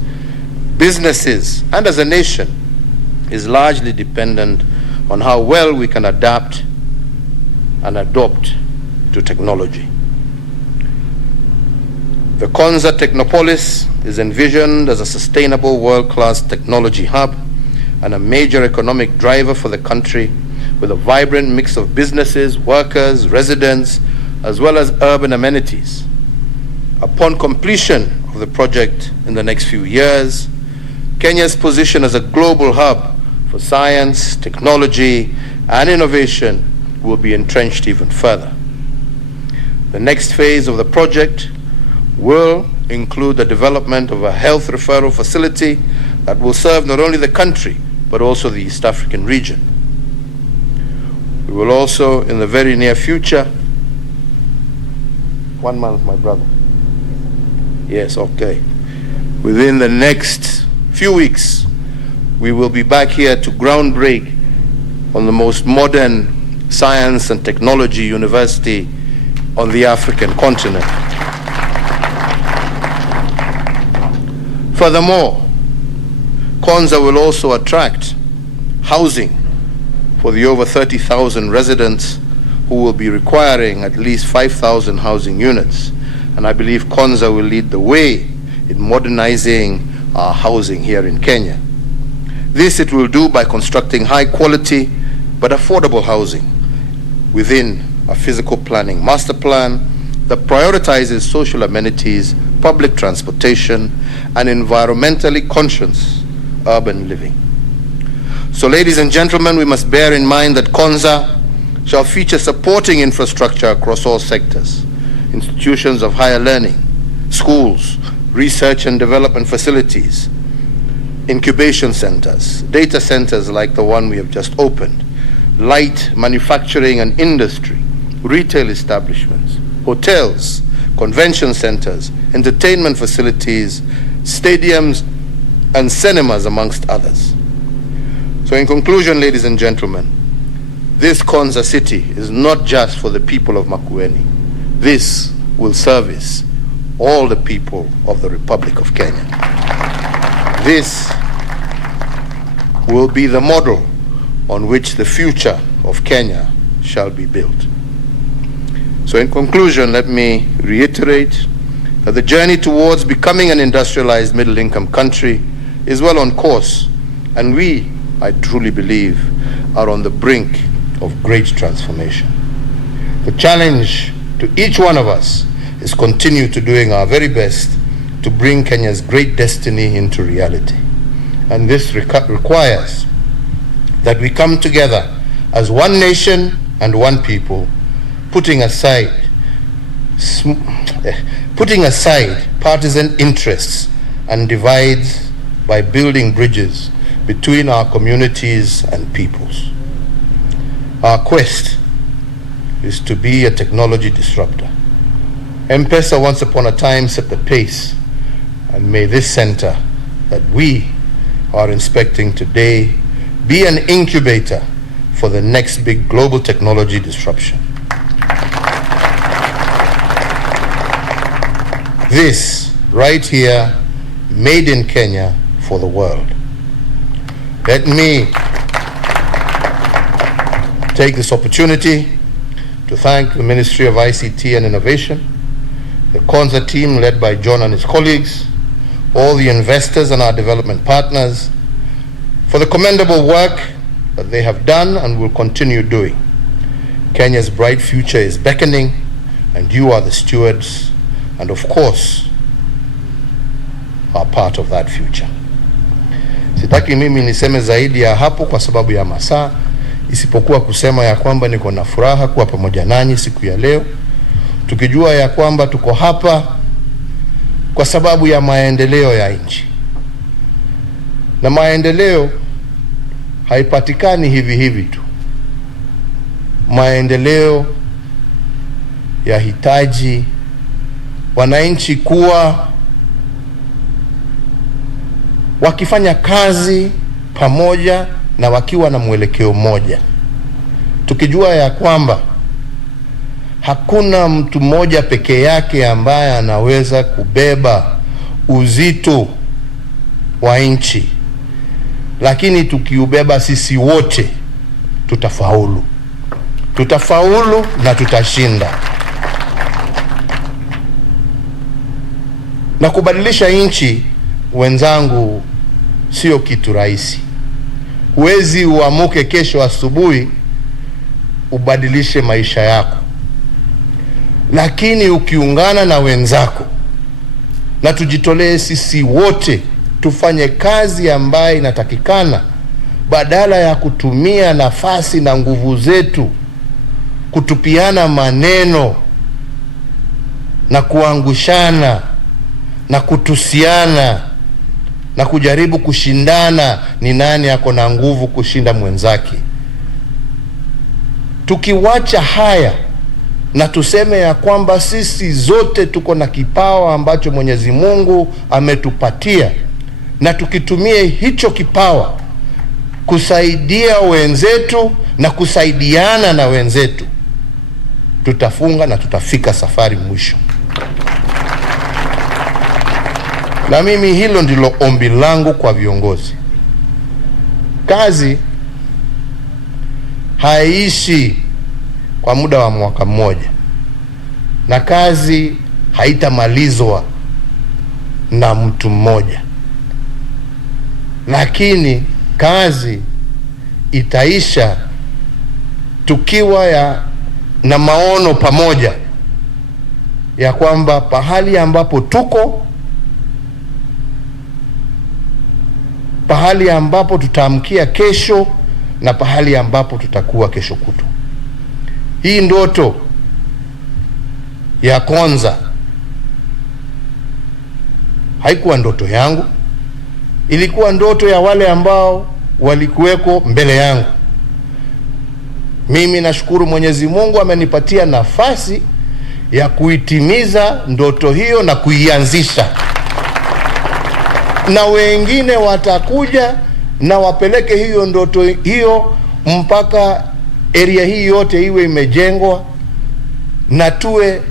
businesses, and as a nation is largely dependent on how well we can adapt and adopt to technology. The Konza technopolis is envisioned as a sustainable world-class technology hub and a major economic driver for the country, with a vibrant mix of businesses, workers, residents, as well as urban amenities. Upon completion of the project in the next few years, Kenya's position as a global hub for science, technology, and innovation will be entrenched even further. The next phase of the project will include the development of a health referral facility that will serve not only the country, but also the East African region. We will also, in the very near future, 1 month, my brother. Yes, okay. Within the next few weeks, we will be back here to ground break on the most modern science and technology university on the African continent. Furthermore, Konza will also attract housing for the over 30,000 residents who will be requiring at least 5,000 housing units. And I believe Konza will lead the way in modernizing our housing here in Kenya. This it will do by constructing high quality but affordable housing within a physical planning master plan that prioritizes social amenities, public transportation, and environmentally conscious urban living. So, ladies and gentlemen, we must bear in mind that Konza shall feature supporting infrastructure across all sectors, institutions of higher learning, schools, research and development facilities, incubation centers, data centers like the one we have just opened, light manufacturing and industry, retail establishments, hotels, convention centers, entertainment facilities, stadiums, and cinemas, amongst others. So in conclusion, ladies and gentlemen, this Konza city is not just for the people of Makueni. This will service all the people of the Republic of Kenya. This will be the model on which the future of Kenya shall be built. So in conclusion, let me reiterate that the journey towards becoming an industrialized middle-income country is well on course, and we, I truly believe, are on the brink of great transformation. The challenge to each one of us is continue to doing our very best to bring Kenya's great destiny into reality. And this requires that we come together as one nation and one people, putting aside partisan interests and divides by building bridges between our communities and peoples. Our quest is to be a technology disruptor. M-Pesa once upon a time set the pace, and may this center that we are inspecting today be an incubator for the next big global technology disruption. This right here, made in Kenya for the world. Let me take this opportunity to thank the Ministry of ICT and Innovation, the Konza team led by John and his colleagues, all the investors and our development partners for the commendable work that they have done and will continue doing. Kenya's bright future is beckoning, and you are the stewards and of course are part of that future. Sitaki mimi niseme zaidi ya hapo kwa sababu ya masaa, isipokuwa kusema ya kwamba niko na furaha kuwa pamoja nanyi siku ya leo, tukijua ya kwamba tuko hapa kwa sababu ya maendeleo ya nchi. Na maendeleo haipatikani hivi hivi tu. maendeleo yahitaji wananchi kuwa wakifanya kazi pamoja na wakiwa na mwelekeo mmoja, tukijua ya kwamba hakuna mtu mmoja peke yake ambaye anaweza kubeba uzito wa nchi, lakini tukiubeba sisi wote tutafaulu. Tutafaulu na tutashinda. Na kubadilisha nchi, wenzangu, sio kitu rahisi. Huwezi uamuke kesho asubuhi ubadilishe maisha yako, lakini ukiungana na wenzako na tujitolee sisi wote tufanye kazi ambayo inatakikana, badala ya kutumia nafasi na nguvu zetu kutupiana maneno na kuangushana na kutusiana na kujaribu kushindana ni nani ako na nguvu kushinda mwenzake. Tukiwacha haya na tuseme ya kwamba sisi zote tuko na kipawa ambacho Mwenyezi Mungu ametupatia, na tukitumie hicho kipawa kusaidia wenzetu na kusaidiana na wenzetu, tutafunga na tutafika safari mwisho. Na mimi hilo ndilo ombi langu kwa viongozi. Kazi haiishi kwa muda wa mwaka mmoja, na kazi haitamalizwa na mtu mmoja, lakini kazi itaisha tukiwa na maono pamoja ya kwamba pahali ambapo tuko, pahali ambapo tutaamkia kesho, na pahali ambapo tutakuwa kesho kutu. Hii ndoto ya Konza haikuwa ndoto yangu, ilikuwa ndoto ya wale ambao walikuweko mbele yangu. Mimi nashukuru Mwenyezi Mungu amenipatia nafasi ya kuitimiza ndoto hiyo na kuianzisha, na wengine watakuja na wapeleke hiyo ndoto hiyo mpaka area hii yote iwe imejengwa, na tuwe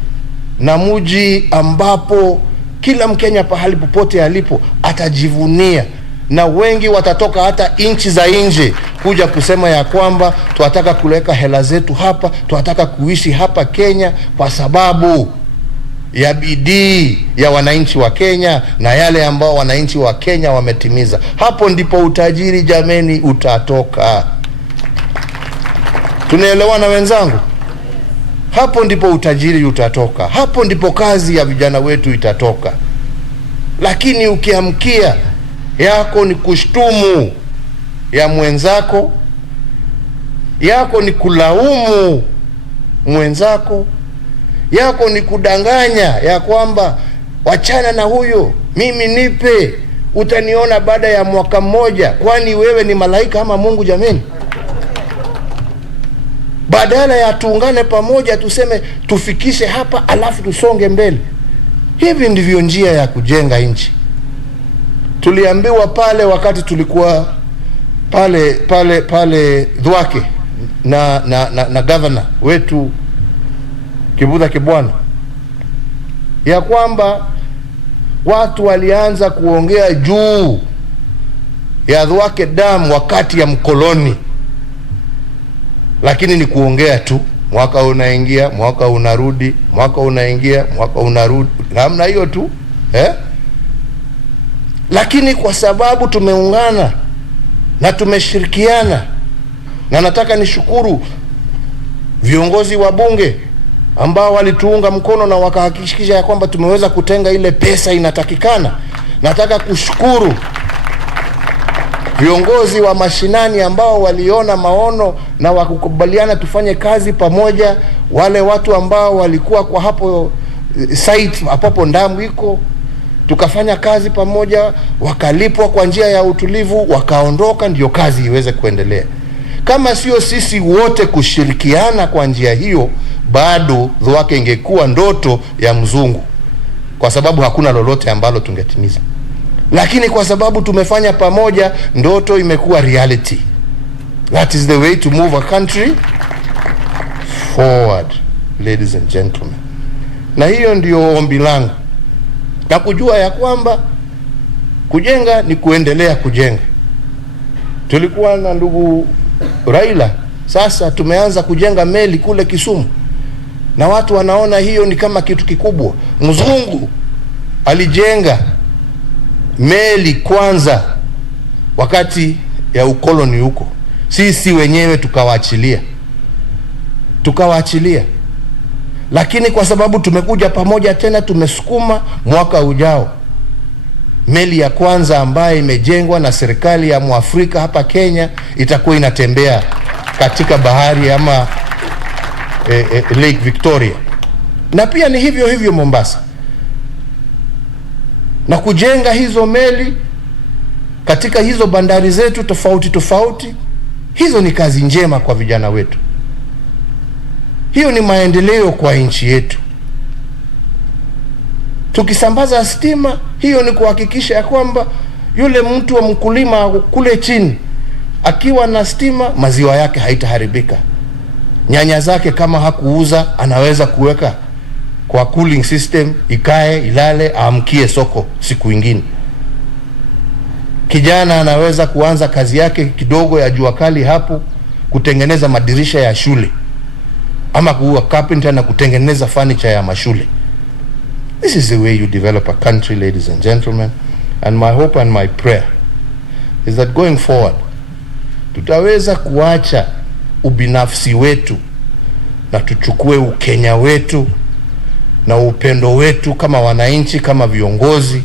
na mji ambapo kila Mkenya pahali popote alipo atajivunia, na wengi watatoka hata nchi za nje kuja kusema ya kwamba tunataka kuleka hela zetu hapa, tunataka kuishi hapa Kenya kwa sababu ya bidii ya wananchi wa Kenya na yale ambao wananchi wa Kenya wametimiza. Hapo ndipo utajiri jameni utatoka. Tunaelewana wenzangu? Hapo ndipo utajiri utatoka. Hapo ndipo kazi ya vijana wetu itatoka. Lakini ukiamkia yako ni kushtumu ya mwenzako, yako ni kulaumu mwenzako, yako ni kudanganya ya kwamba wachana na huyo, mimi nipe, utaniona baada ya mwaka mmoja. Kwani wewe ni malaika ama Mungu jameni? Badala ya tuungane pamoja tuseme tufikishe hapa alafu tusonge mbele. Hivi ndivyo njia ya kujenga nchi. Tuliambiwa pale wakati tulikuwa pale Dhwake na governor wetu Kibudha Kibwana, ya kwamba watu walianza kuongea juu ya Dhwake Dam wakati ya mkoloni, lakini ni kuongea tu. Mwaka unaingia, mwaka unarudi, mwaka unaingia, mwaka unarudi, namna hiyo tu Lakini kwa sababu tumeungana na tumeshirikiana, na nataka nishukuru viongozi wa bunge ambao walituunga mkono na wakahakikisha ya kwamba tumeweza kutenga ile pesa inatakikana. Nataka kushukuru viongozi wa mashinani ambao waliona maono na wakukubaliana tufanye kazi pamoja. Wale watu ambao walikuwa kwa hapo site hapo Ndamu iko, tukafanya kazi pamoja, wakalipwa kwa njia ya utulivu, wakaondoka, ndio kazi iweze kuendelea. Kama sio sisi wote kushirikiana kwa njia hiyo, bado wake ingekuwa ndoto ya mzungu, kwa sababu hakuna lolote ambalo tungetimiza. Lakini kwa sababu tumefanya pamoja, ndoto imekuwa reality. That is the way to move a country forward, ladies and gentlemen. Na hiyo ndio ombi langu, na kujua ya kwamba kujenga ni kuendelea kujenga. Tulikuwa na ndugu Raila, sasa tumeanza kujenga meli kule Kisumu, na watu wanaona hiyo ni kama kitu kikubwa. Mzungu alijenga meli kwanza wakati ya ukoloni huko, sisi wenyewe tukawaachilia. Lakini kwa sababu tumekuja pamoja tena, tumesukuma mwaka ujao meli ya kwanza ambayo imejengwa na serikali ya Mwafrika hapa Kenya itakuwa inatembea katika bahari ama Lake Victoria. Na pia ni hivyo hivyo Mombasa. Na kujenga hizo meli katika hizo bandari zetu tofauti, hizo ni kazi njema kwa vijana wetu. Hiyo ni maendeleo kwa nchi yetu. Tukisambaza stima, hiyo ni kuhakikisha ya kwamba yule mtu wa mkulima kule chini akiwa na stima, maziwa yake haitaharibika. Nyanya zake kama hakuuza, anaweza kuweka kwa cooling system, ikae, ilale, aamkie soko siku nyingine. Kijana anaweza kuanza kazi yake kidogo ya jua kali hapo, kutengeneza madirisha ya shule, ama kuwa carpenter na kutengeneza furniture ya mashule. This is the way you develop a country, ladies and gentlemen. And my hope and my prayer is that going forward, tutaweza kuacha ubinafsi wetu na tuchukue ukenya wetu na upendo wetu kama wananchi, kama viongozi,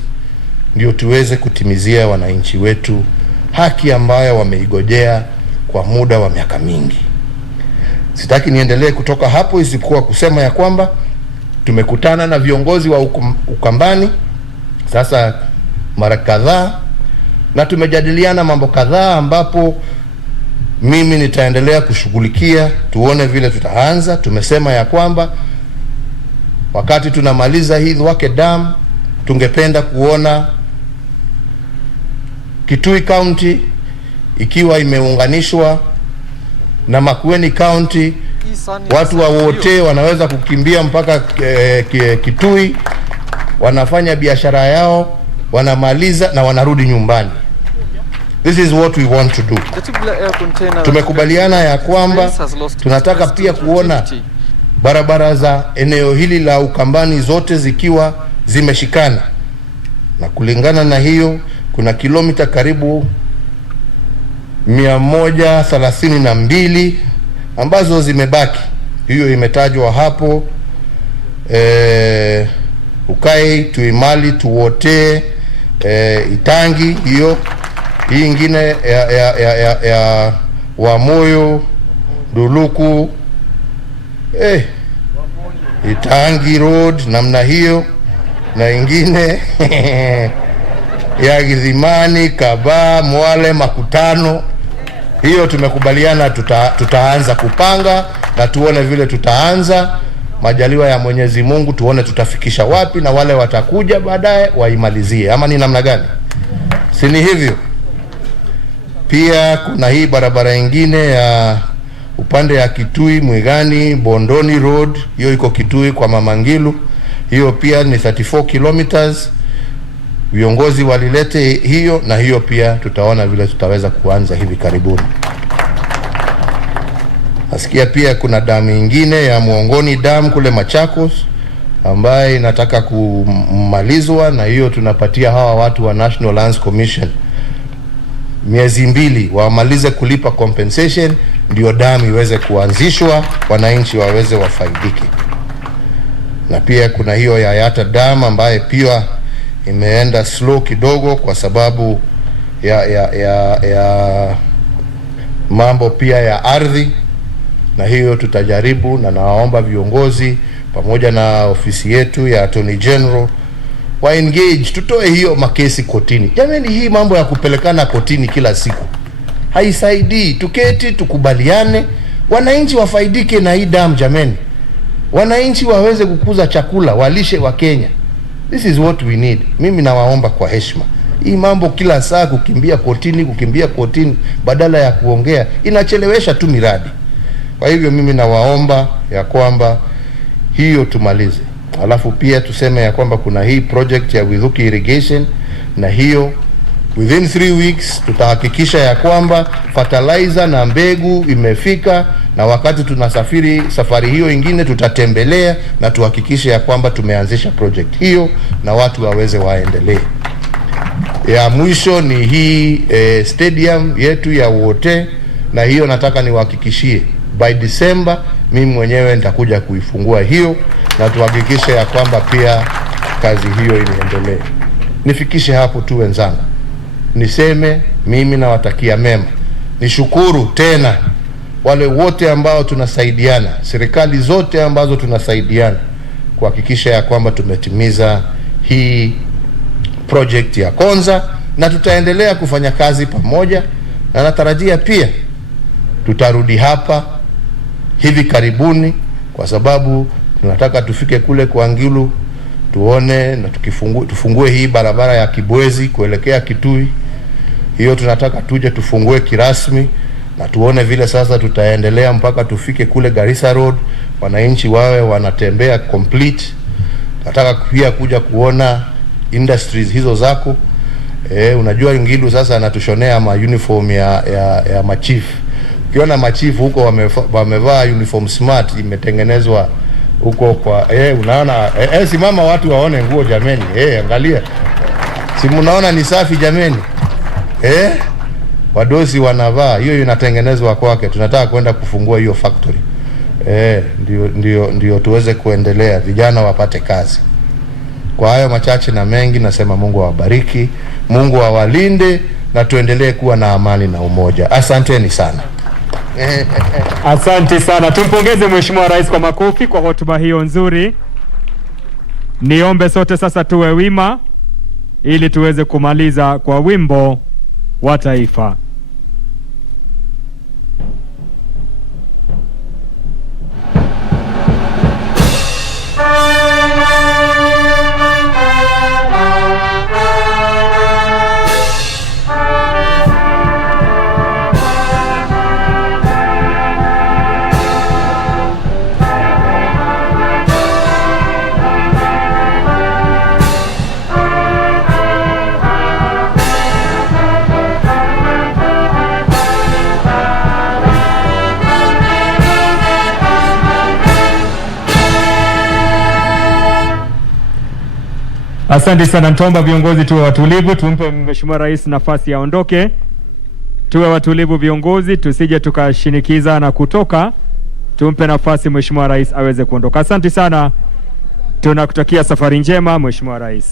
ndio tuweze kutimizia wananchi wetu haki ambayo wameigojea kwa muda wa miaka mingi. Sitaki niendelee kutoka hapo isipokuwa kusema ya kwamba tumekutana na viongozi wa Ukambani sasa mara kadhaa, na tumejadiliana mambo kadhaa ambapo mimi nitaendelea kushughulikia, tuone vile tutaanza. Tumesema ya kwamba wakati tunamaliza hii wake dam, tungependa kuona Kitui County ikiwa imeunganishwa na Makueni County. Watu wa wote wanaweza kukimbia mpaka Kitui, wanafanya biashara yao, wanamaliza na wanarudi nyumbani. This is what we want to do. Tumekubaliana ya kwamba tunataka pia kuona barabara za eneo hili la Ukambani zote zikiwa zimeshikana, na kulingana na hiyo kuna kilomita karibu 132 ambazo zimebaki. Hiyo imetajwa hapo, Ukai, Tuimali, Tuwote, Itangi, hiyo hii ingine ya Wamoyo, Duluku, Itangi Road namna hiyo, na ingine ya Githimani, Kaba, Mwale, Makutano. Hiyo tumekubaliana tutaanza kupanga na tuone vile tutaanza. Majaliwa ya Mwenyezi Mungu, tuone tutafikisha wapi, na wale watakuja baadaye waimalizie, ama ni namna gani? Si ni hivyo? Pia kuna hii barabara nyingine ya upande ya Kitui, Mwigani, Bondoni Road, hiyo iko Kitui kwa Mama Ngilu. Hiyo pia ni 34 kilometers. Viongozi walilete hiyo, na hiyo pia tutaona vile tutaweza kuanza hivi karibuni. Nasikia pia kuna damu nyingine ya Muongoni Dam kule Machakos ambaye inataka kumalizwa, na hiyo tunapatia hawa watu wa National Lands Commission miezi 2 wamalize kulipa compensation, ndio damu iweze kuanzishwa, wananchi waweze wafaidike. Na pia kuna hiyo ya Yata Dam ambaye pia imeenda slow kidogo kwa sababu ya mambo pia ya ardhi, na hiyo tutajaribu, na naomba viongozi pamoja na ofisi yetu ya Attorney General wa engage, tutoe hiyo makesi kotini. Jamani, hii mambo ya kupelekana kotini kila siku haisaidii. Tuketi tukubaliane, wananchi wafaidike na hii damu jameni. Wananchi waweze kukuza chakula, walishe wa Kenya. This is what we need. Mimi nawaomba kwa heshima. Hii mambo kila saa kukimbia kotini badala ya kuongea inachelewesha tu miradi. Kwa hivyo mimi nawaomba ya kwamba hiyo tumalize. Alafu pia tuseme ya kwamba kuna hii project ya Withuki irrigation, na hiyo within 3 weeks tutahakikisha ya kwamba fertilizer na mbegu imefika, na wakati tunasafiri safari hiyo ingine tutatembelea na tuhakikishe ya kwamba tumeanzisha project hiyo na watu waweze waendelee. Ya mwisho ni hii stadium yetu ya Wote, na hiyo nataka niwahakikishie by December mimi mwenyewe nitakuja kuifungua hiyo, na tuhakikishe ya kwamba pia kazi hiyo inaendelee. Nifikishe hapo tu wenzangu. Niseme mimi nawatakia mema. Nishukuru tena wale wote ambao tunasaidiana, serikali zote ambazo tunasaidiana kuhakikisha ya kwamba tumetimiza hii project ya Konza, na tutaendelea kufanya kazi pamoja, na natarajia pia tutarudi hapa hivi karibuni, kwa sababu tunataka tufike kule kwa Ngilu tuone na tufungue hii barabara ya Kibwezi kuelekea Kitui. Hiyo tunataka tuje tufungue kirasmi, na tuone vile sasa tutaendelea mpaka tufike kule Garissa Road, wananchi wawe wanatembea complete. Nataka pia kuja kuona industries hizo zako. Unajua Ngilu sasa anatushonea ma uniform ya machief. Ukiona machief huko wamevaa uniform smart imetengenezwa huko kwa unaona simama watu waone nguo jameni. Angalia. Si mnaona ni safi jameni? Wadosi wanavaa, hiyo inatengenezwa kwake. Tunataka kwenda kufungua hiyo factory. Ndio tuweze kuendelea, vijana wapate kazi. Kwa hayo machache na mengi nasema Mungu awabariki, Mungu awalinde, na tuendelee kuwa na amani na umoja. Asanteni sana. Asante sana. Tumpongeze Mheshimiwa Rais kwa makofi kwa hotuba hiyo nzuri. Niombe sote sasa tuwe wima ili tuweze kumaliza kwa wimbo wa taifa. Asante sana. Nitaomba viongozi tuwe watulivu, tumpe Mheshimiwa Rais nafasi aondoke. Tuwe watulivu viongozi, tusije tukashinikiza na kutoka. Tumpe nafasi Mheshimiwa Rais aweze kuondoka. Asante sana. Tunakutakia safari njema Mheshimiwa Rais.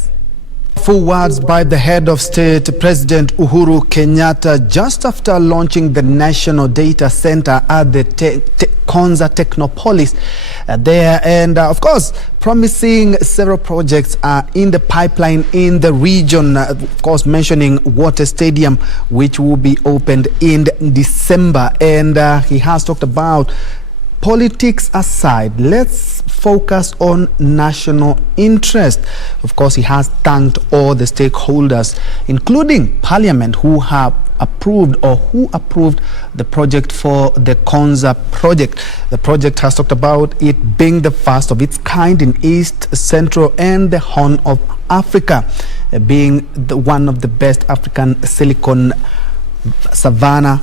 Full words by the head of state, President Uhuru Kenyatta, just after launching the National Data Center at the Konza Technopolis there, and of course promising several projects in the pipeline in the region, of course mentioning Water Stadium, which will be opened in December. And he has talked about politics aside, let's focus on national interest. Of course, he has thanked all the stakeholders, including Parliament, who have approved the project for the Konza project. The project has talked about it being the first of its kind in East, Central and the Horn of Africa, being one of the best African silicon savanna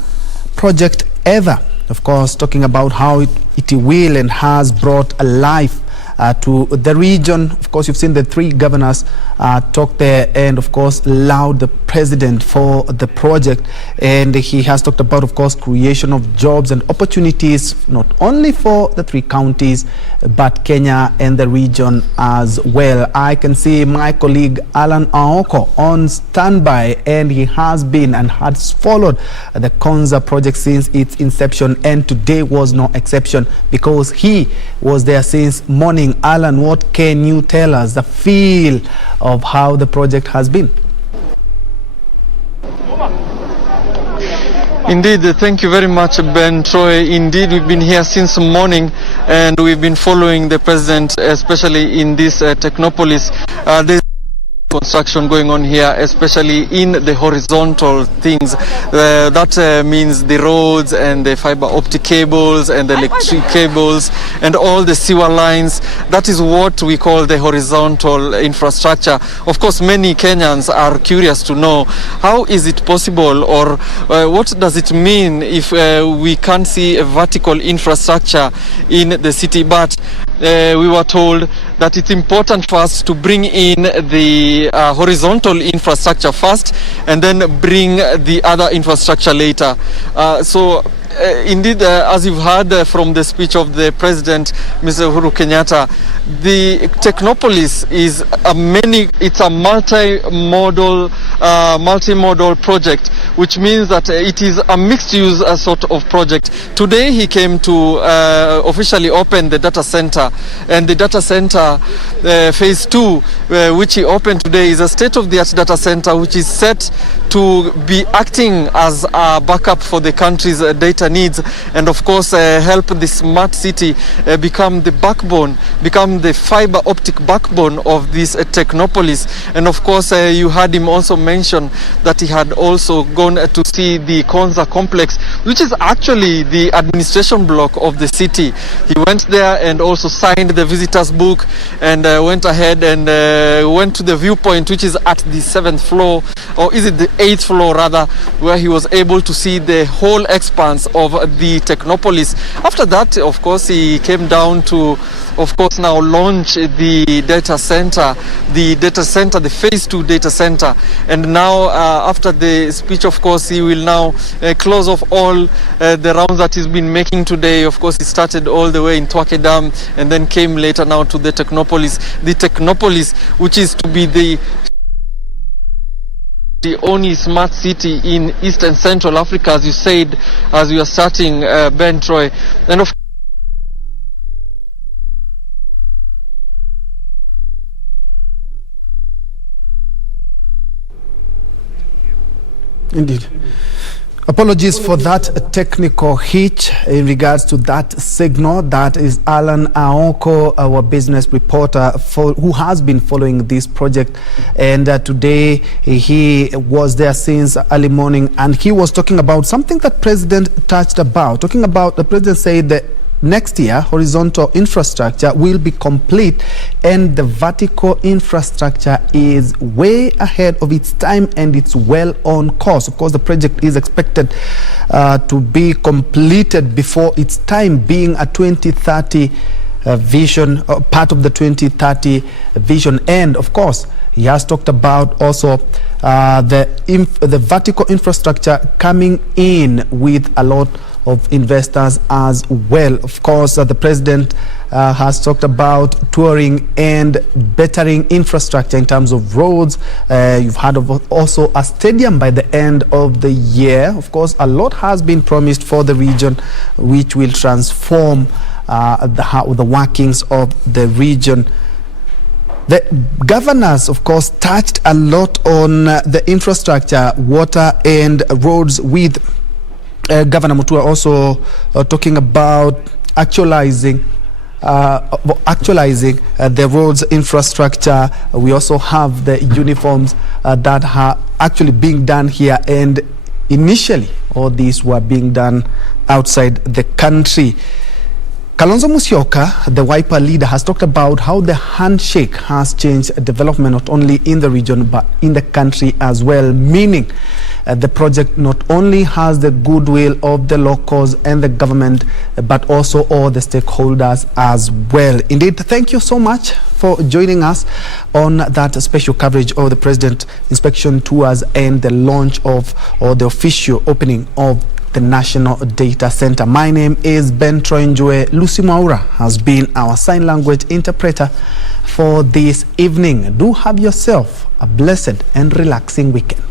project ever. Of course, talking about how it will and has brought a life to the region. Of course, you've seen the three governors talk there, and of course allowed the president for the project. And he has talked about, of course, creation of jobs and opportunities, not only for the three counties, but Kenya and the region as well. I can see my colleague Alan Aoko on standby, and he has been and has followed the Konza project since its inception, and today was no exception because he was there since morning. Alan, what can you tell us, the feel of how the project has been? Indeed, thank you very much, Ben Troy. Indeed, we've been here since morning and we've been following the president, especially in this technopolis. There's construction going on here, especially in the horizontal things. That means the roads and the fiber optic cables and the electric cables and all the sewer lines. That is what we call the horizontal infrastructure. Of course, many Kenyans are curious to know how is it possible, or what does it mean if we can't see a vertical infrastructure in the city. But we were told that it's important for us to bring in the horizontal infrastructure first and then bring the other infrastructure later. Indeed, as you've heard from the speech of the President, Mr. Uhuru Kenyatta, the technopolis is it's a multimodal project, which means that it is a mixed-use sort of project. Today, he came to officially open the data center, and the data center phase 2, which he opened today, is a state-of-the-art data center which is set to be acting as a backup for the country's data needs, and of course help the smart city become the fiber optic backbone of this technopolis. And of course you heard him also mention that he had also gone to see the Konza complex, which is actually the administration block of the city. He went there and also signed the visitors book and went ahead and went to the viewpoint, which is at the 7th floor, or is it the 8th floor rather, where he was able to see the whole expanse of the technopolis. After that, of course, he came down to, of course, now launch the data center, the phase 2 data center. And now after the speech, of course, he will now close off all the rounds that he's been making today. Of course, he started all the way in Twake Dam and then came later now to the technopolis. The technopolis, which is to be the only smart city in East and Central Africa, as you said, as we are starting, Ben Troy. And of Indeed. Apologies for that technical hitch in regards to that signal. That is Alan Aoko, our business reporter who has been following this project. And today he was there since early morning, and he was talking about something that President touched about. The President said that next year, horizontal infrastructure will be complete and the vertical infrastructure is way ahead of its time and it's well on course. Of course, the project is expected to be completed before its time, being a 2030 vision, part of the 2030 vision. And of course, he has talked about also the vertical infrastructure coming in with a lot of investors as well. Of course, the President has talked about touring and bettering infrastructure in terms of roads. You've heard of also a stadium by the end of the year. Of course, a lot has been promised for the region, which will transform the workings of the region. The governors, of course, touched a lot on the infrastructure, water and roads, with Governor Mutua also talking about actualizing the roads infrastructure. We also have the uniforms that are actually being done here, and initially all these were being done outside the country. Kalonzo Musyoka, the Wiper leader, has talked about how the handshake has changed development not only in the region but in the country as well, meaning the project not only has the goodwill of the locals and the government but also all the stakeholders as well. Indeed, thank you so much for joining us on that special coverage of the President inspection tours and the launch of, or the official opening of, the National Data Center. My name is Ben Troinjue. Lucy Maura has been our sign language interpreter for this evening. Do have yourself a blessed and relaxing weekend.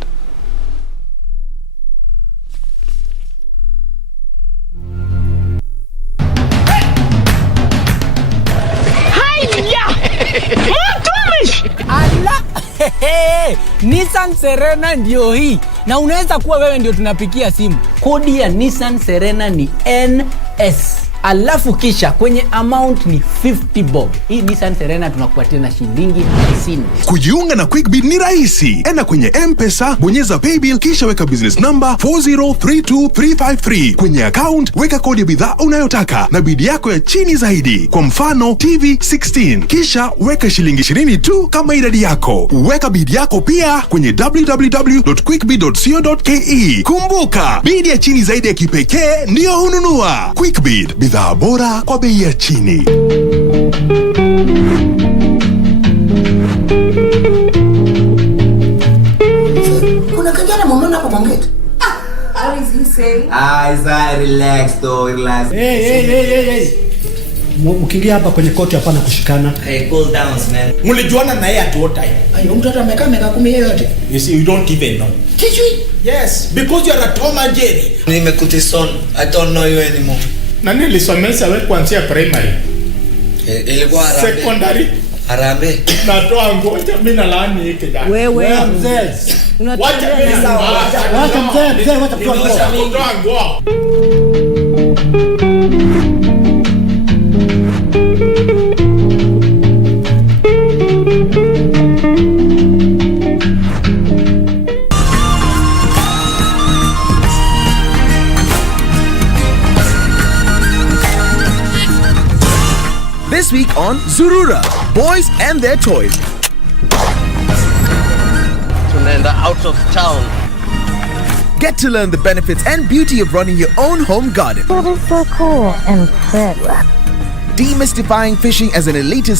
Nissan Serena ndio hii. na unaweza kuwa wewe ndio tunapikia simu. Kodi ya Nissan Serena ni NS. Alafu kisha kwenye amount ni 50 bob. Hii Nissan Serena tunakupatia na shilingi 50. Kujiunga na QuickBid ni rahisi. Enda kwenye M-Pesa, bonyeza paybill kisha weka business number 4032353. Kwenye account weka kodi ya bidhaa unayotaka na bidi yako ya chini zaidi. Kwa mfano TV 16. Kisha weka shilingi 20 tu kama idadi yako. Weka bidi yako pia kwenye www.quickbid.co.ke. Kumbuka, bidi ya chini zaidi ya kipekee ndio hununua. QuickBid, bidhaa bora kwa bei ya chini. Kuna kijana mumeona hapo Mongeti? What is he saying? Relax though, relax. Hey. Mkiingia hapa kwenye koti hapana kushikana. Hey, cool down, man. Mlijuana na yeye at what time? Ayo, mtoto amekaa miaka 10 yote. You see, you don't even know. Kijui? Yes, because you are a Tom and Jerry. Nimekutison. I don't know you anymore. Nani nilisomesha wewe kuanzia primary? Ilikuwa Harambee. Secondary? Harambee. Natoa ngoja mimi na laani hiki jana. Wewe mzee. Wacha mimi sawa. Wacha mzee, wacha kutoa nguo. This week on Zurura, boys and their toys. Tunaenda out of town. Get to learn the benefits and beauty of running your own home garden. That is so cool and pretty. Demystifying fishing as an elitist